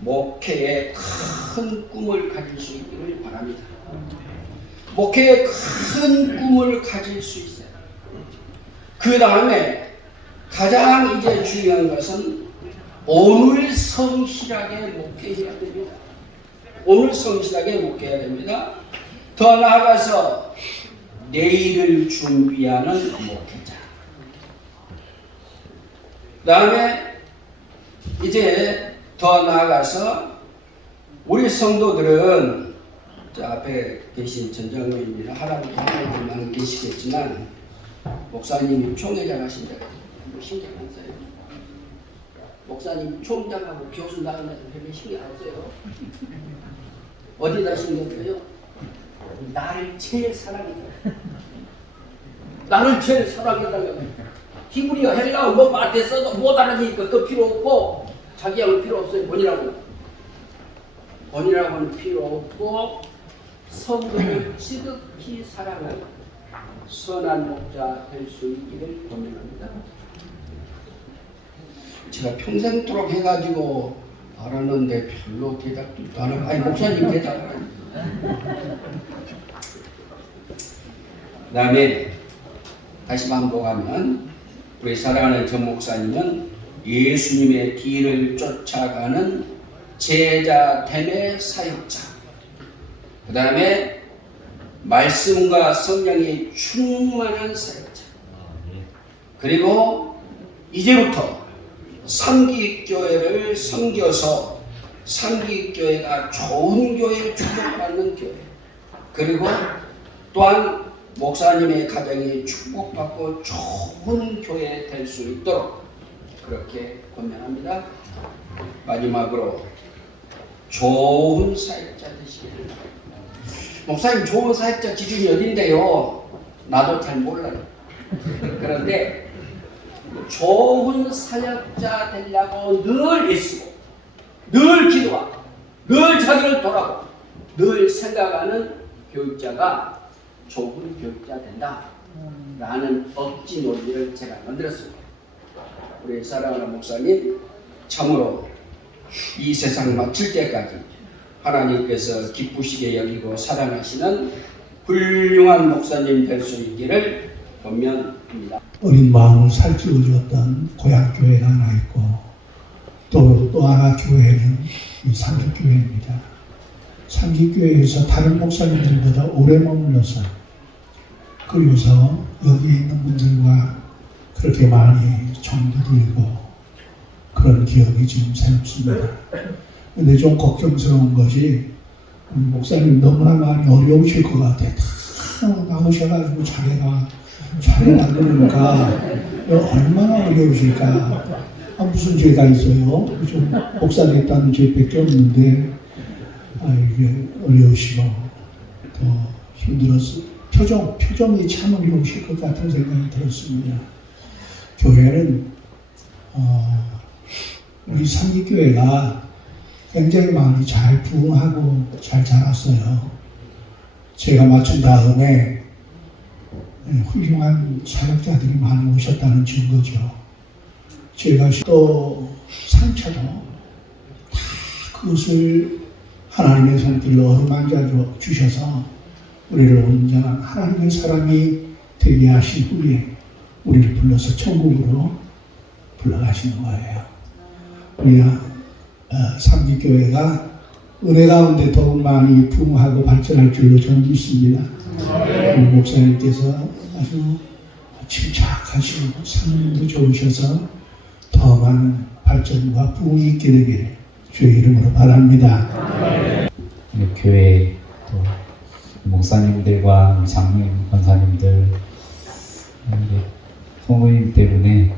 목회에 큰 꿈을 가질 수 있기를 바랍니다. 목회에 큰 꿈을 가질 수 있어요. 그 다음에 가장 이제 중요한 것은 오늘 성실하게 목회해야 됩니다. 오늘 성실하게 목회해야 됩니다. 더 나아가서 내일을 준비하는 목회자. 그 다음에 이제 더 나아가서 우리 성도들은 저 앞에 계신 전장로님이나 할아버지만 계시겠지만 목사님이 총회장 하신 적 신경 안 써요. 목사님 총장하고 교수 나간다는 별로 신경 안 써요. 어디다 신경 써요? 나를 제일 사랑해. 나를 제일 사랑해달라고. 히브리어 헬라어 뭐 말대 써도 못 알아듣니까 그 필요 없고 자기하고 필요 없어요. 본이라고는 필요 없고 성도를 지극히 사랑하는 선한 목자 될 수 있기를 권면합니다. 제가 평생도록 해가지고 알았는데 별로 대답도 안 하고, 아니 목사님 대답을 하니까. 그 다음에 다시 반복하면 우리 사랑하는 전 목사님은 예수님의 뒤를 쫓아가는 제자됨의 사역자. 그 다음에 말씀과 성령이 충만한 사역자. 그리고 이제부터 삼기교회를 섬겨서 삼기교회가 좋은 교회에 축복받는 교회. 그리고 또한 목사님의 가정이 축복받고 좋은 교회 될 수 있도록 그렇게 권면합니다. 마지막으로 좋은 사역자 되시기를 바랍니다. 목사님 좋은 사역자 기준이 어딘데요? 나도 잘 몰라요. 그런데 좋은 사역자 되려고 늘 애쓰고 늘 기도하고 늘 자기를 돌아보고 늘 생각하는 교육자가 좋은 교육자 된다 라는 억지 논리를 제가 만들었습니다. 우리 사랑하는 목사님 참으로 이 세상 마칠 때까지 하나님께서 기쁘시게 여기고 사랑하시는 훌륭한 목사님 될 수 있기를 권면합니다. 어린 마음을 살찌워 주었던 고향교회가 하나 있고 또 하나 교회는 이 삼기교회입니다. 삼기교회에서 다른 목사님들보다 오래 머물러서 그리고서 여기 있는 분들과 그렇게 많이 정도 들고 그런 기억이 지금 새롭습니다. 근데 좀 걱정스러운 것이 목사님 너무나 많이 어려우실 것 같아. 다 나오셔가지고 자네가 그러니까 얼마나 어려우실까. 무슨 죄가 있어요? 좀 목사됐다는 죄밖에 없는데 이게 어려우시고 더 힘들었어요. 표정이 참 어려우실 것 같은 생각이 들었습니다. 교회는 우리 삼기교회가 굉장히 많이 잘 부흥하고 잘 자랐어요. 제가 마친 다음에 훌륭한 사역자들이 많이 오셨다는 증거죠. 제가 또 상처도 다 그것을 하나님의 손길로 어루만져 주셔서 우리를 온전한 하나님의 사람이 되게 하신 후에 우리를 불러서 천국으로 불러가시는 거예요. 우리가 삼기교회가 은혜 가운데 더욱 많이 부흥하고 발전할 줄로 저는 믿습니다. 우리 목사님께서 아주 침착하시고 성령도 좋으셔서 더 많은 발전과 부흥이 있게 되길 주의 이름으로 바랍니다. 교회 또 목사님들과 장로님, 권사님들 부모님 때문에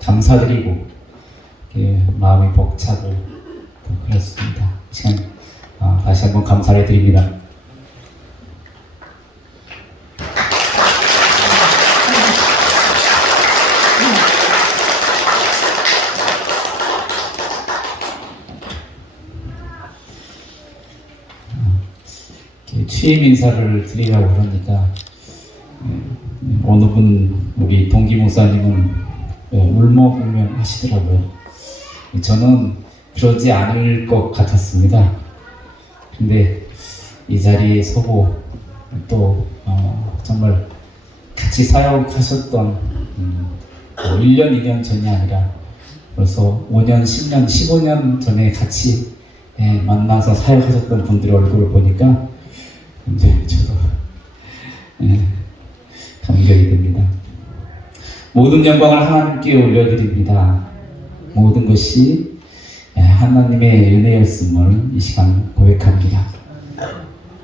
감사드리고 마음이 벅차고 그렇습니다. 시간 다시 한번 감사를 드립니다. 취임 인사를 드리려고 그러니까 어느 분 우리 동기 목사님은 울먹불명하시더라고요. 저는 그러지 않을 것 같았습니다. 근데 이 자리에 서고 또 정말 같이 사역하셨던 1년, 2년 전이 아니라 벌써 5년, 10년, 15년 전에 같이 만나서 사역하셨던 분들의 얼굴을 보니까 이제 저도 감격이 됩니다. 모든 영광을 하나님께 올려드립니다. 모든 것이 하나님의 은혜였음을 이 시간 고백합니다.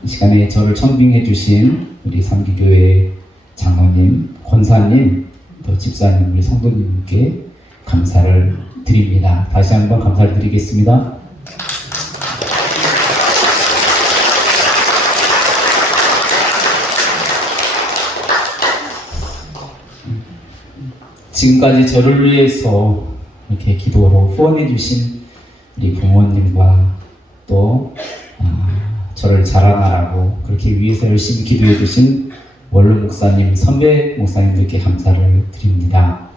이 시간에 저를 청빙해 주신 우리 삼기교회 장로님, 권사님, 또 집사님, 우리 성도님께 감사를 드립니다. 다시 한번 감사를 드리겠습니다. 지금까지 저를 위해서 이렇게 기도로 후원해 주신 우리 부모님과 또 저를 자라나라고 그렇게 위해서 열심히 기도해 주신 원로 목사님, 선배 목사님들께 감사를 드립니다.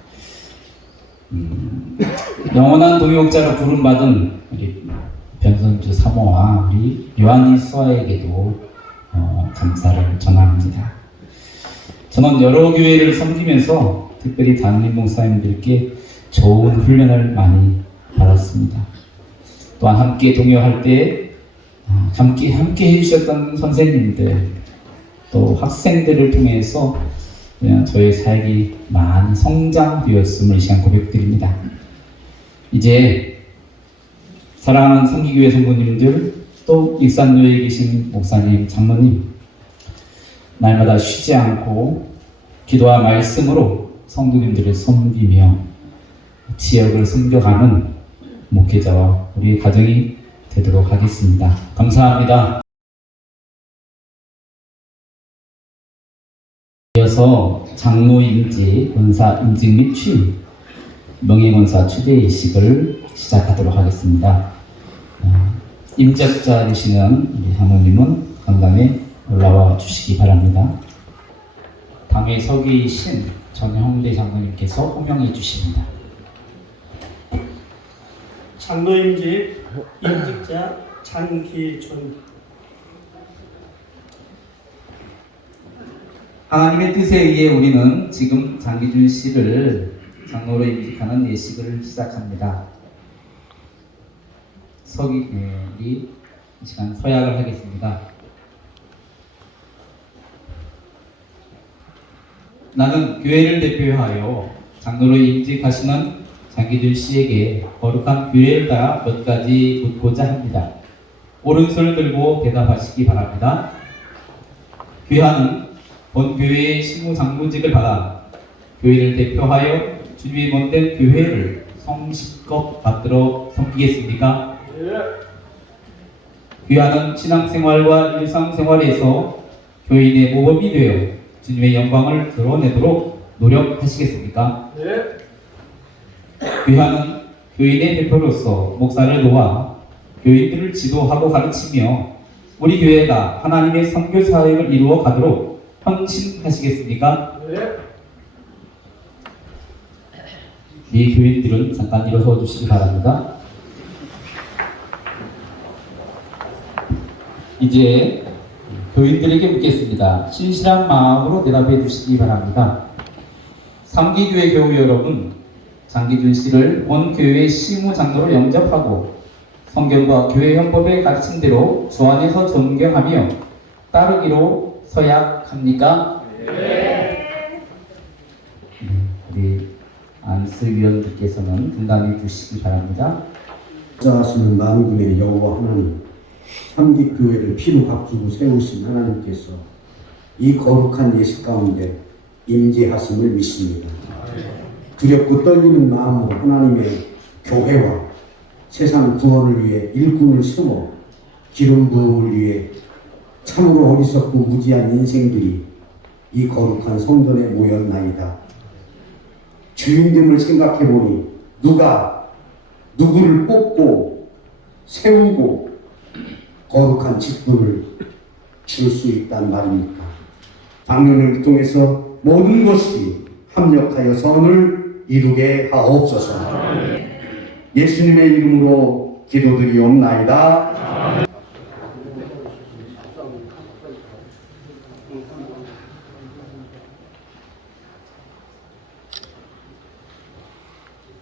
영원한 동역자로 부름받은 우리 변선주 사모와 우리 요한이 수아에게도 감사를 전합니다. 저는 여러 교회를 섬기면서 특별히 담임 목사님들께 좋은 훈련을 많이 받았습니다. 또한 함께 동역할 때 함께 해주셨던 선생님들 또 학생들을 통해서 저의 사역이 많이 성장되었음을 이 시간 고백드립니다. 이제 사랑하는 성기교회 성도님들 또 익산로에 계신 목사님, 장로님 날마다 쉬지 않고 기도와 말씀으로 성도님들을 섬기며 지역을 섬겨가는 목회자와 우리 가정이 되도록 하겠습니다. 감사합니다. 이어서 장로 임지, 권사 임직 및 취임, 명예권사 추대의식을 시작하도록 하겠습니다. 임직자 되시는 우리 장로님은 강단에 올라와 주시기 바랍니다. 당회 서기이신 전형대 장로님께서 호명해 주십니다. 장로임직 임직자 장기준. 하나님의 뜻에 의해 우리는 지금 장기준 씨를 장로로 임직하는 예식을 시작합니다. 우리 이 시간 서약을 하겠습니다. 나는 교회를 대표하여 장로로 임직하시는 장기준 씨에게 거룩한 규례를 따라 몇 가지 묻고자 합니다. 오른손을 들고 대답하시기 바랍니다. 귀하는 본 교회의 실무장로직을 받아 교회를 대표하여 주님의 못된 교회를 성실껏 받들어 섬기겠습니까? 귀하는 신앙생활과 일상생활에서 교인의 모범이 되어 주님의 영광을 드러내도록 노력하시겠습니까? 귀하는 교인의 대표로서 목사를 도와 교인들을 지도하고 가르치며 우리 교회가 하나님의 선교 사역을 이루어 가도록 헌신하시겠습니까? 이 교인들은 잠깐 일어서 주시기 바랍니다. 이제 교인들에게 묻겠습니다. 신실한 마음으로 대답해 주시기 바랍니다. 삼기교회 교우 여러분, 장기준 씨를 본 교회의 시무장로로 영접하고 성경과 교회 헌법의 가르침대로 주 안에서 존경하며 따르기로 서약합니까? 네. 우리 안스 위원들께서는 분담해 주시기 바랍니다. 자하시는 만군의 여호와 하나님, 삼기교회를 피로 값주고 세우신 하나님께서 이 거룩한 예식 가운데 임재하심을 믿습니다. 두렵고 떨리는 마음으로 하나님의 교회와 세상 구원을 위해 일꾼을 심어 기름 부음을 위해 참으로 어리석고 무지한 인생들이 이 거룩한 성전에 모였나이다. 주인됨을 생각해보니 누가 누구를 뽑고 세우고 거룩한 직분을 줄 수 있단 말입니까? 당론을 통해서 모든 것이 합력하여 선을 이루게 하옵소서. 예수님의 이름으로 기도드리옵나이다.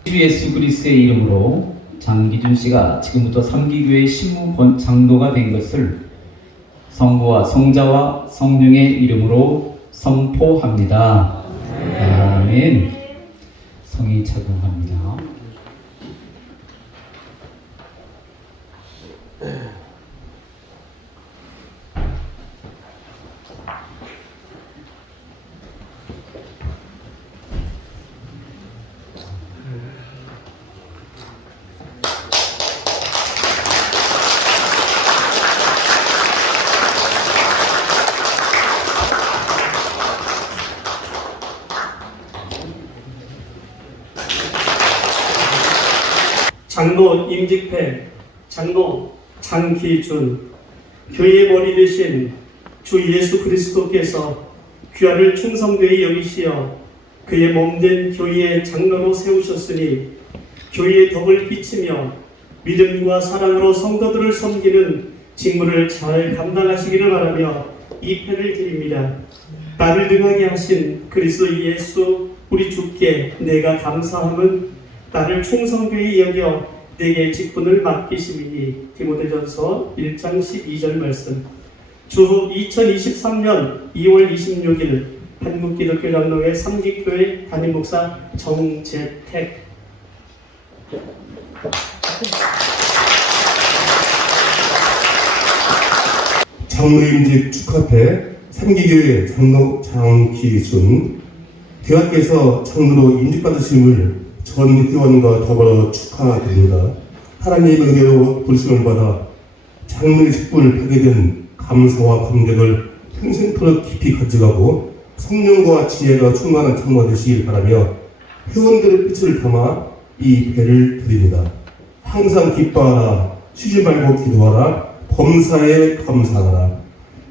주 예수 그리스도의 이름으로 장기준 씨가 지금부터 삼기교회 신무 장로가 된 것을 성부와 성자와 성령의 이름으로 선포합니다. 아멘. 성의 착용합니다. 장로 임직패, 장로 장기준, 교회의 머리 되신 주 예수 그리스도께서 귀하를 충성되이 여기시어 그의 몸된 교회의 장로로 세우셨으니 교회의 덕을 비치며 믿음과 사랑으로 성도들을 섬기는 직무를 잘 감당하시기를 바라며 이 패를 드립니다. 나를 능하게 하신 그리스도 예수 우리 주께 내가 감사함은 나를 충성되이 여겨 내게 직분을 맡기심이니. 디모데전서 1장 12절 말씀. 주후 2023년 2월 26일 한국기독교장로회 삼기교회 담임목사 정재택. 장로임직 축하패 삼기교회 장로 장기순. 교회께서 장로로 임직받으심을 전 회원과 더불어 축하드립니다. 하나님의 은혜로 부르심을 받아 장로의 직분을 하게 된 감사와 감격을 평생토록 깊이 가져가고 성령과 지혜가 충만한 장로가 되시길 바라며 회원들의 빛을 담아 이 배를 드립니다. 항상 기뻐하라, 쉬지 말고 기도하라, 범사에 감사하라.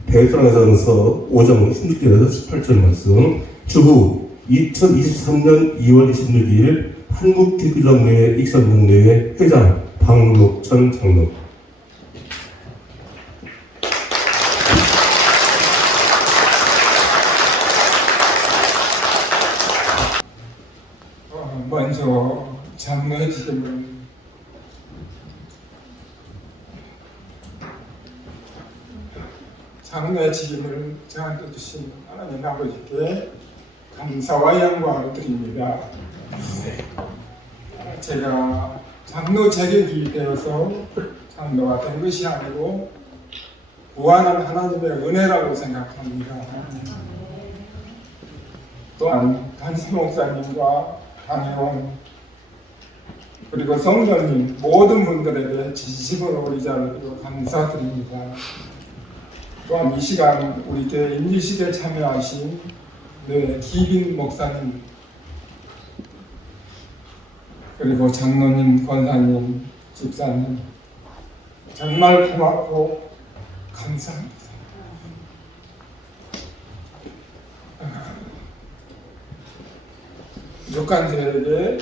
베드로전서 5장 16절에서 18절 말씀. 주후 2023년 2월 26일 한국기독교장로회 익선장로회 회장 박록천 장로. 먼저 장로의 직임을 저한테 주신 하나님 아버지께 감사와 영광을 드립니다. 제가 장로 자격이 되어서 장로가 된 것이 아니고 무한한 하나님의 은혜라고 생각합니다. 또한 단신 목사님과 강혜원 그리고 성도님 모든 분들에게 진심으로 의자를 드리고 감사드립니다. 또한 이 시간 우리 교회 임직식에 참여하신 기빈 목사님 그리고 장로님, 권사님, 집사님 정말 고맙고 감사합니다. 육간들에게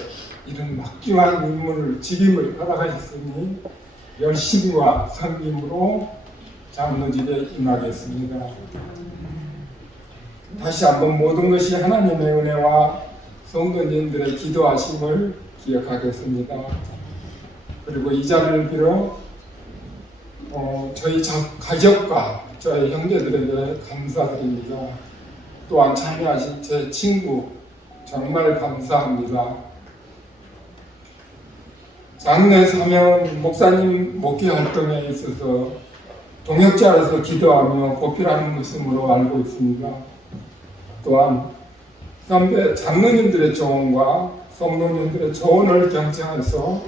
이런 막중한 임무를 직임을 받아가셨으니 열심과 섬김으로 장로직에 임하겠습니다. 다시 한번 모든 것이 하나님의 은혜와 성도님들의 기도하심을 기억하겠습니다. 그리고 이 자리를 빌어 저희 가족과 저희 형제들에게 감사드립니다. 또한 참여하신 제 친구 정말 감사합니다. 장례 사명 목사님 목회 활동에 있어서 동역자로서 기도하며 보필하는 것으로 알고 있습니다. 또한 선배 장로님들의 조언과 성도님들의 조언을 경청해서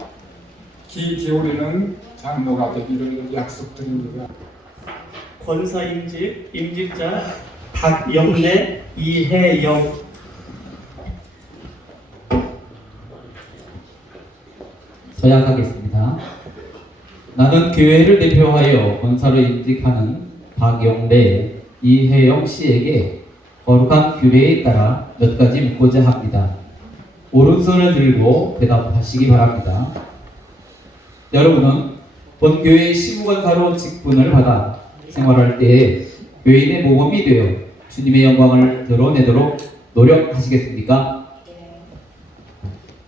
귀 기울이는 장로가 되기를 약속드립니다. 권사임직 임직자 박영래 이혜영. 서약하겠습니다. 나는 교회를 대표하여 권사로 임직하는 박영래 이혜영 씨에게 거룩한 규례에 따라 몇 가지 묻고자 합니다. 오른손을 들고 대답하시기 바랍니다. 여러분은 본교회 시무관사로 직분을 받아 생활할 때에 교인의 모범이 되어 주님의 영광을 드러내도록 노력하시겠습니까?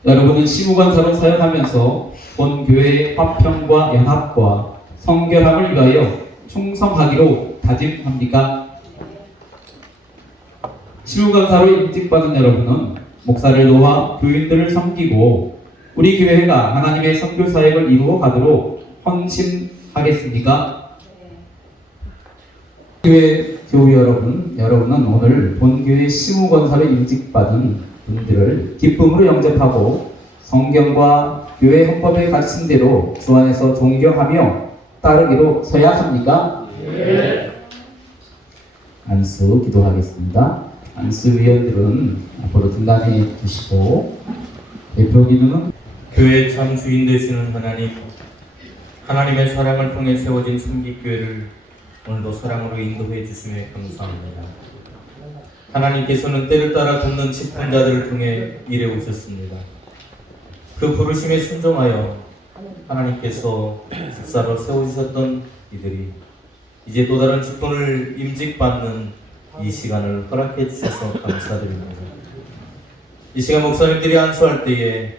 여러분은 시무관사로 사역하면서 본교회의 화평과 연합과 성결함을 위하여 충성하기로 다짐합니까? 시무관사로 임직받은 여러분은 목사를 도와 교인들을 섬기고 우리 교회가 하나님의 선교 사역을 이루어 가도록 헌신하겠습니까? 교회 교우 여러분은 오늘 본교회 시무권사로 임직받은 분들을 기쁨으로 영접하고 성경과 교회 헌법에 가르친 대로 주 안에서 존경하며 따르기로 서야 합니까? 네. 안수 기도하겠습니다. 안수위원들은 앞으로 등단해 주시고 대표기도는 교회의 참 주인 되시는 하나님, 하나님의 사랑을 통해 세워진 삼기교회를 오늘도 사랑으로 인도해 주심에 감사합니다. 하나님께서는 때를 따라 돕는 직분자들을 통해 일해 오셨습니다. 그 부르심에 순종하여 하나님께서 직사로 세워주셨던 이들이 이제 또 다른 직분을 임직받는 이 시간을 허락해 주셔서 감사드립니다. 이 시간 목사님들이 안수할 때에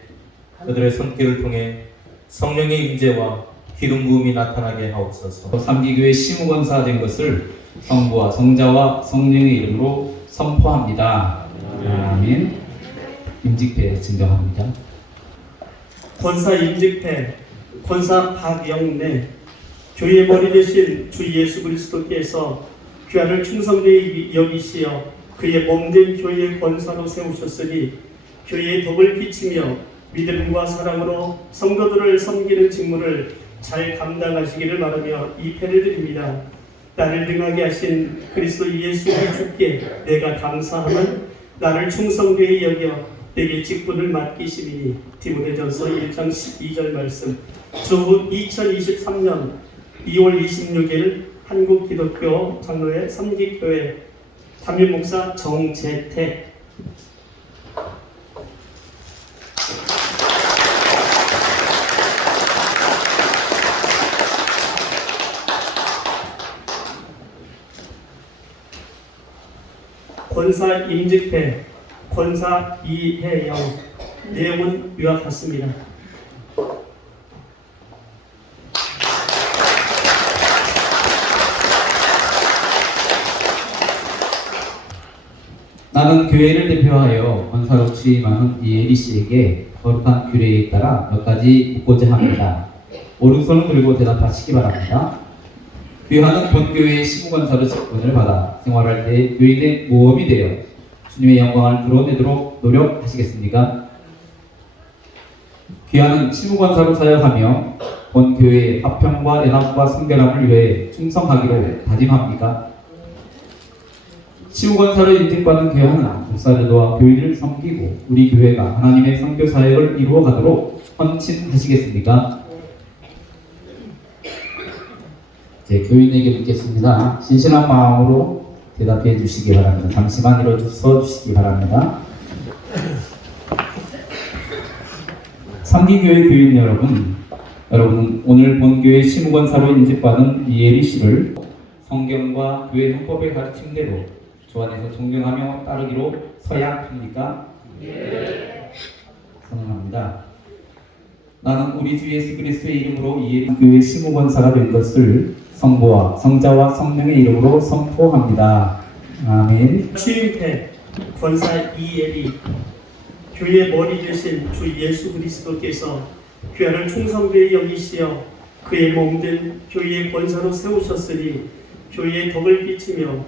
그들의 손길을 통해 성령의 임재와 기름 부음이 나타나게 하옵소서. 삼기교회 시무권사 된 것을 성부와 성자와 성령의 이름으로 선포합니다. 아멘. 임직패 증정합니다. 권사 임직패 권사 박영래 교회의 머리 되신 주 예수 그리스도께서 귀하를 충성되이 여기시어 그의 몸된 교회의 권사로 세우셨으니 교회의 덕을 끼치며 믿음과 사랑으로 성도들을 섬기는 직무를 잘 감당하시기를 바라며 이 패를 드립니다. 나를 능하게 하신 그리스도 예수 우리 주께 내가 감사함은 나를 충성되이 여겨 내게 직분을 맡기심이니. 디모데전서 1장 12절 말씀. 주 2023년 2월 26일 한국기독교 장로회 삼기교회 담임목사 정재택. 권사 임직패 권사 이혜영. 내용은 위와 같습니다. 나는 교회를 대표하여 권사로 취임하는 이혜리 씨에게 거룩한 규례에 따라 몇 가지 묻고자 합니다. 오른손을 들고 대답하시기 바랍니다. 귀하는 본교회의 시무권사로 직분을 받아 생활할 때 교인의 모범이 되어 주님의 영광을 드러내도록 노력하시겠습니까? 귀하는 시무권사로 사역하며 본교회의 화평과 연합과 성결함을 위해 충성하기로 다짐합니까? 시무권사로 임직받은 귀하는 목사를 도와 교인을 섬기고 우리 교회가 하나님의 선교 사역을 이루어 가도록 헌신하시겠습니까? 교인에게 묻겠습니다. 신실한 마음으로 대답해 주시기 바랍니다. 잠시만 일어서 주시기 바랍니다. 삼기교회 교인 여러분은 오늘 본교회 시무권사로 임직받은 이혜리 씨를 성경과 교회 헌법의 가르침대로 주 안에서 존경하며 따르기로 서야 합니까? 네. 선언합니다. 나는 우리 주 예수 그리스도의 이름으로 이혜리 교회 시무권사가 된 것을 성부와 성자와 성령의 이름으로 선포합니다. 아멘. 취임패 권사 이혜리. 교회의 머리 되신 주 예수 그리스도께서 귀하를 충성되이 여기시어 그의 몸된 교회의 권사로 세우셨으니 교회의 덕을 끼치며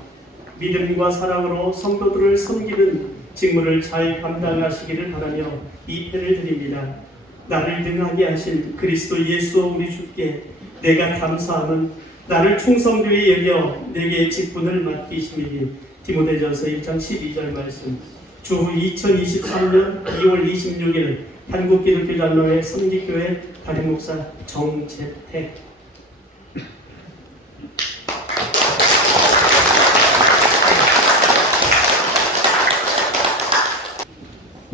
믿음과 사랑으로 성도들을 섬기는 직무를 잘 감당하시기를 바라며 이 패를 드립니다. 나를 능하게 하신 그리스도 예수 우리 주께 내가 감사함은 나를 충성되이 여겨 내게 직분을 맡기심이니. 디모데전서 1장 12절 말씀. 주 2023년 2월 26일 한국기독교 장로회 삼기교회 담임목사 정재택.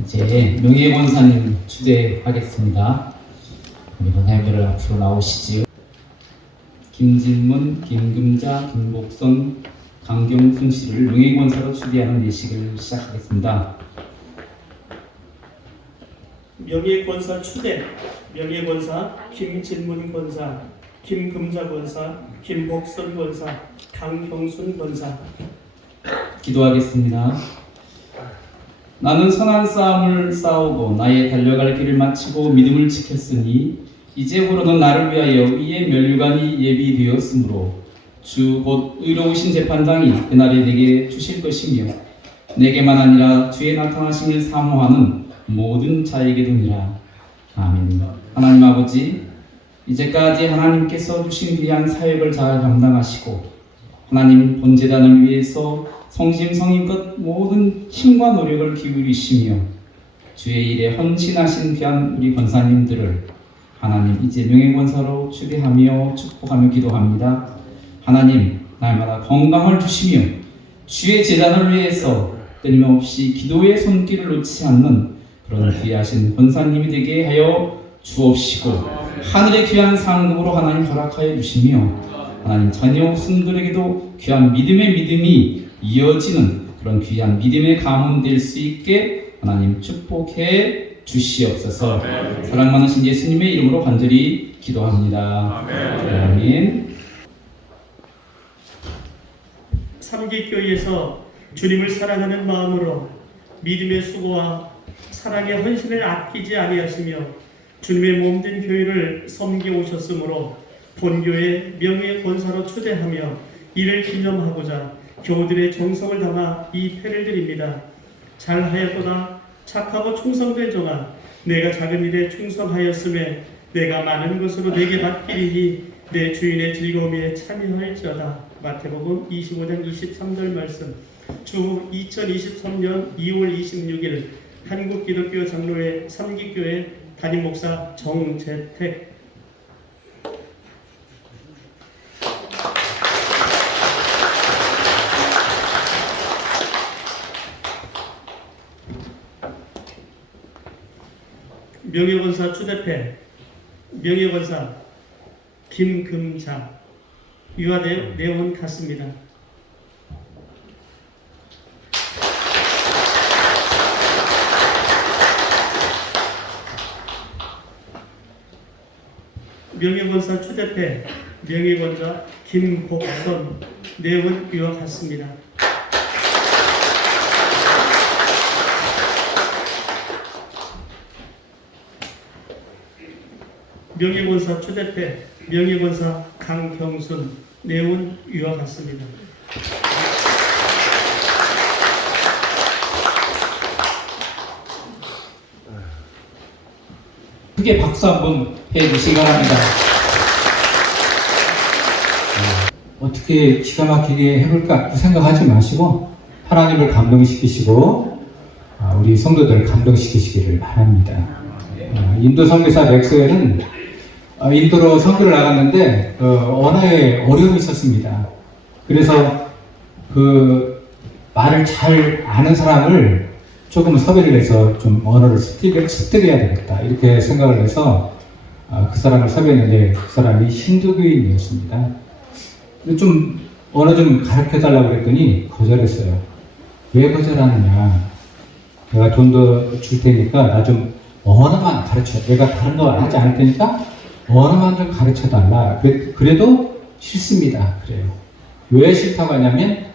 이제 네, 명예 권사님 추대하겠습니다. 우리 권사님들 앞으로 나오시지요. 김진문, 김금자, 김복선, 강경순 씨를 명예 권사로 추대하는 예식을 시작하겠습니다. 명예권사 추대, 명예권사 김진문 권사, 김금자 권사, 김복선 권사, 강경순 권사. 기도하겠습니다. 나는 선한 싸움을 싸우고 나의 달려갈 길을 마치고 믿음을 지켰으니 이제후로는 나를 위하여 이의 면류관이 예비되었으므로 주 곧 의로우신 재판장이 그날에 내게 주실 것이며 내게만 아니라 주의 나타나심을 사모하는 모든 자에게도니라. 아멘. 하나님 아버지, 이제까지 하나님께서 주신 귀한 사역을 잘 감당하시고 하나님 본제단을 위해서 성심성의껏 모든 힘과 노력을 기울이시며 주의 일에 헌신하신 귀한 우리 권사님들을 하나님 이제 명예권사로 추대하며 축복하며 기도합니다. 하나님 날마다 건강을 주시며 주의 제단을 위해서 끊임없이 기도의 손길을 놓지 않는 그런 귀하신 권사님이 되게 하여 주옵시고 하늘의 귀한 상급으로 하나님 허락하여 주시며 하나님 자녀 순들에게도 귀한 믿음의 믿음이 이어지는 그런 귀한 믿음의 가문 될 수 있게 하나님 축복해 주시옵소서. 사랑 많으신 예수님의 이름으로 간절히 기도합니다. 아멘. 삼기교회에서 주님을 사랑하는 마음으로 믿음의 수고와 사랑의 헌신을 아끼지 아니하시며 주님의 몸된 교회를 섬겨 오셨으므로 본교회 명예 권사로 초대하며 이를 기념하고자 교우들의 정성을 담아 이 패를 드립니다. 잘하였도다 착하고 충성된 종아, 내가 작은 일에 충성하였음에 내가 많은 것으로 내게 맡기리니 내 주인의 즐거움에 참여할지어다. 마태복음 25장 23절 말씀. 주 2023년 2월 26일 한국기독교 장로회 삼기교회 담임목사 정재택. 명예권사 추대패 명예권사 김금자. 유아 내원 같습니다. 명예권사 추대패 명예권사 김복선 내원 유아 같습니다. 명예권사 추대패 명예권사 강경순 내원 유아 같습니다. 크게 박수 한번 해주시기 바랍니다. 어떻게 기가 막히게 해볼까 생각하지 마시고 하나님을 감동시키시고 우리 성도들을 감동시키시기를 바랍니다. 인도 선교사 맥스웰은 인도로 선교를 나갔는데 언어에 어려움이 있었습니다. 그래서 그 말을 잘 아는 사람을 조금 섭외를 해서 좀 언어를 습득해야 되겠다 이렇게 생각을 해서 그 사람을 섭외했는데 그 사람이 힌두교인이었습니다. 좀 언어 좀 가르쳐 달라고 그랬더니 거절했어요. 왜 거절하느냐? 내가 돈도 줄 테니까 나 좀 언어만 가르쳐. 내가 다른 거 하지 않을 테니까 언어만 좀 가르쳐 달라. 그래도 싫습니다. 그래요. 왜 싫다고 하냐면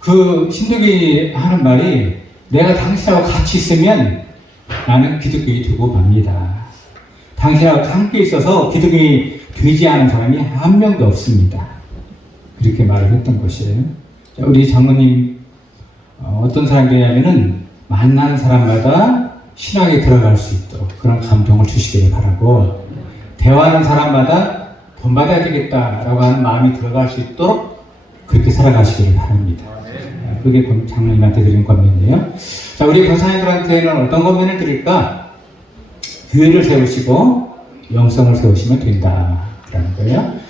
그 힌두교인이 하는 말이 내가 당신하고 같이 있으면 나는 기독교인이 되고 맙니다. 당신하고 함께 있어서 기독교인이 되지 않은 사람이 한 명도 없습니다. 그렇게 말을 했던 것이에요. 자, 우리 장로님 어떤 사람이냐면은 만나는 사람마다 신앙에 들어갈 수 있도록 그런 감동을 주시기를 바라고 대화하는 사람마다 돈 받아야 되겠다라고 하는 마음이 들어갈 수 있도록 그렇게 살아가시기를 바랍니다. 그게 장로님한테 드린 권면이에요. 자, 우리 권사님들한테는 어떤 권면을 드릴까? 교회를 세우시고 영성을 세우시면 된다라는 거예요.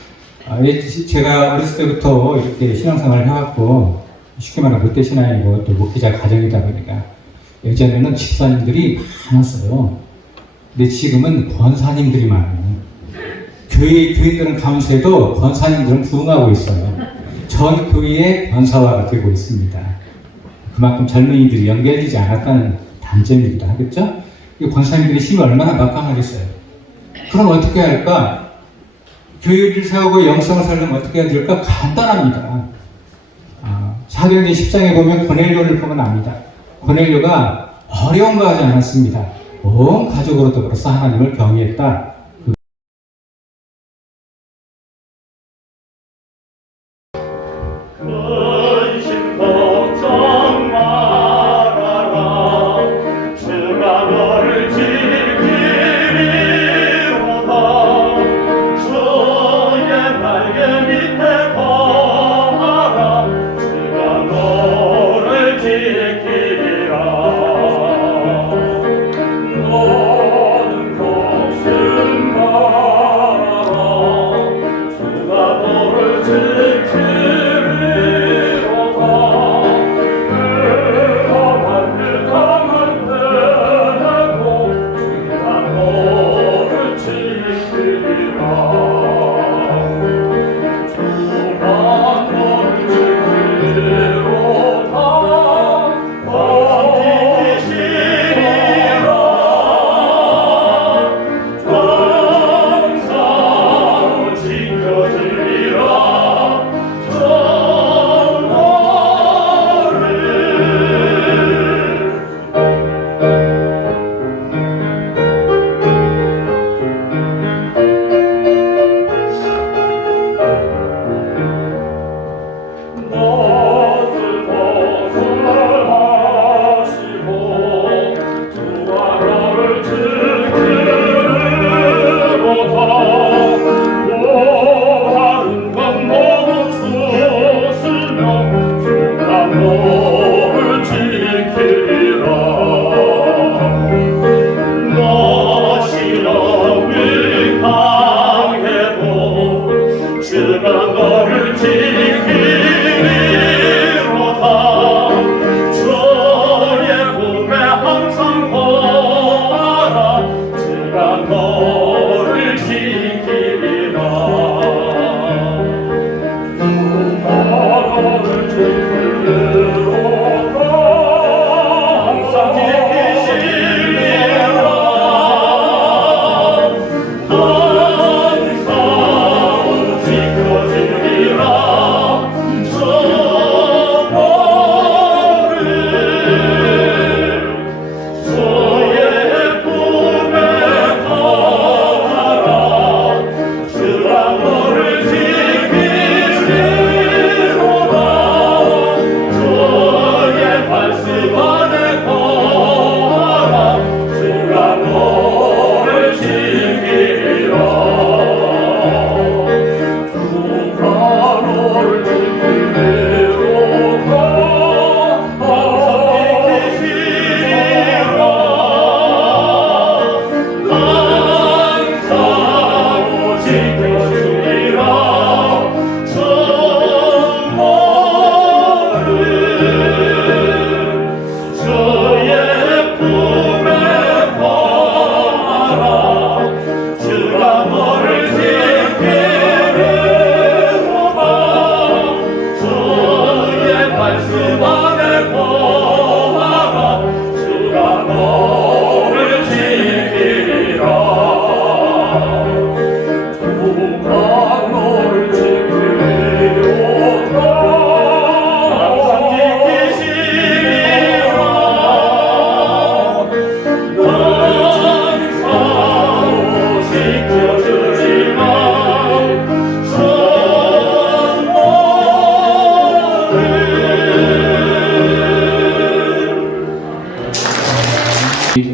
제가 어렸을 때부터 이렇게 신앙생활을 해왔고 쉽게 말하면 롯데 신앙이고 또 목회자 가정이다 보니까 예전에는 집사님들이 많았어요. 근데 지금은 권사님들이 많아요. 교인들은 감사해도 권사님들은 부흥하고 있어요. 전 교회의 권사화가 되고 있습니다. 그만큼 젊은이들이 연결되지 않았다는 단점이기도 하겠죠? 이 권사님들의 힘이 얼마나 막강하겠어요. 그럼 어떻게 할까? 교회를 세우고 영성을 살려면 어떻게 해야 될까? 간단합니다. 사도행전 10장에 보면 고넬료를 보면 압니다. 고넬료가 어려운 거 하지 않았습니다. 온 가족으로 더불어서 하나님을 경외했다. 근심 걱정 말아라 주가 너를 지키리로다 주의 날개 밑에 거하라 주가 너를 지키리라 너는 걱정 말아라 주가 너를 지키리라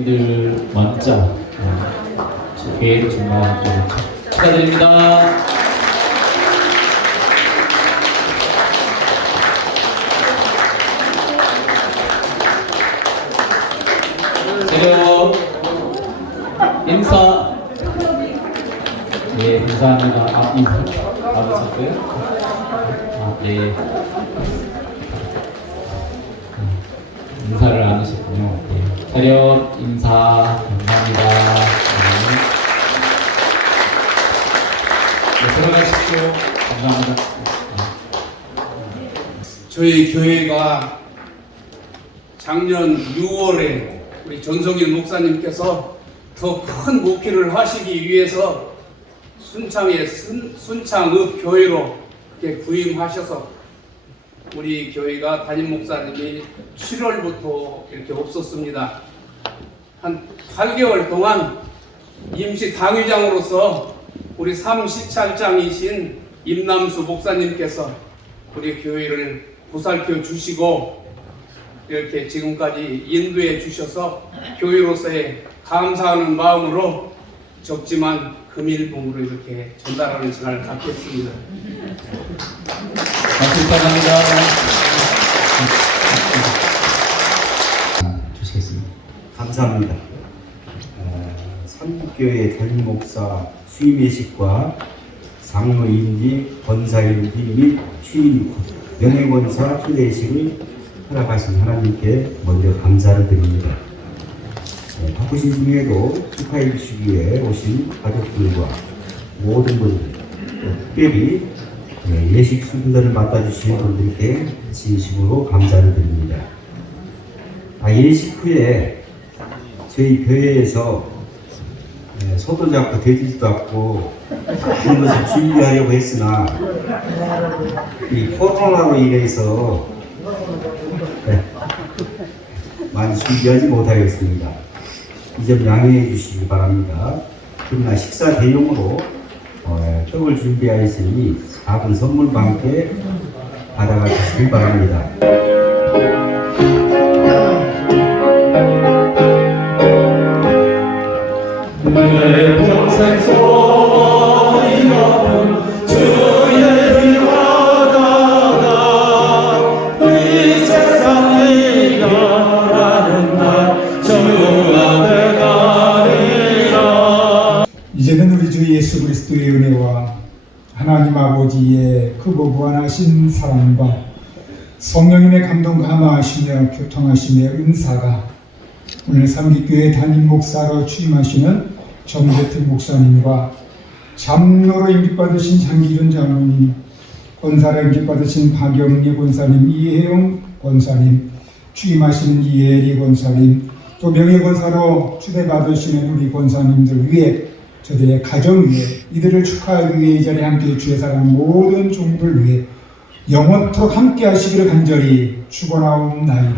분들 먼저 교회를 정말 축하드립니다. 그리고 인사. 네, 감사합니다. 인사 받으셨고요. 네. 인사를 나누셨군요. 네. 차렷 인사 감사합니다. 네, 들어가십시오. 감사합니다. 저희 교회가 작년 6월에 우리 전성일 목사님께서 더 큰 목회를 하시기 위해서 순창의 순창읍 교회로 이렇게 부임하셔서 우리 교회가 담임 목사님이 7월부터 이렇게 없었습니다. 한 8개월 동안 임시 당회장으로서 우리 3시찰장이신 임남수 목사님께서 우리 교회를 보살펴 주시고 이렇게 지금까지 인도해 주셔서 교회로서의 감사하는 마음으로 적지만 금일봉으로 이렇게 전달하는 시간을 갖겠습니다. 박수 부탁합니다. 주시겠습니다. 감사합니다. 삼국교회 담임 목사 수임 예식과 장로 임기, 권사 임기 및 취임 명예권사 초대 예식을 허락하신 하나님께 먼저 감사를 드립니다. 바쁘신 중에도 축하해 주시기 위해 오신 가족들과 모든 분들, 특별히 예식 순서를 맡아주신 분들께 진심으로 감사를 드립니다. 예식 후에 저희 교회에서 소도 잡고 돼지도 잡고 그런 것을 준비하려고 했으나 이 코로나로 인해서 많이 준비하지 못하겠습니다. 이 점 양해해 주시기 바랍니다. 그러나 식사 대용으로 떡을 준비하였으니 작은 선물과 함께 받아가 주시기 바랍니다. 내 평생 소원이 없는 주의 길 하다가 이 세상이 가라는 날 주 앞에 가리라. 이제는 우리 주 예수 그리스도의 은혜와 하나님 아버지의 그 무한하신 사랑과 성령님의 감동 감화하시며 교통하심의 은사가 오늘 삼기교회 담임 목사로 취임하시는 정재택 목사님과 장로로 임기받으신 장기준 장로님, 권사로 임기받으신 박영리 권사님, 이혜영 권사님, 취임하시는 이혜리 권사님, 또 명예권사로 추대받으시는 우리 권사님들 위해, 저들의 가정 위해, 이들을 축하하기 위해 이 자리에 함께 주의 사랑 모든 종들 위해 영원토록 함께 하시기를 간절히 축원하옵나이다.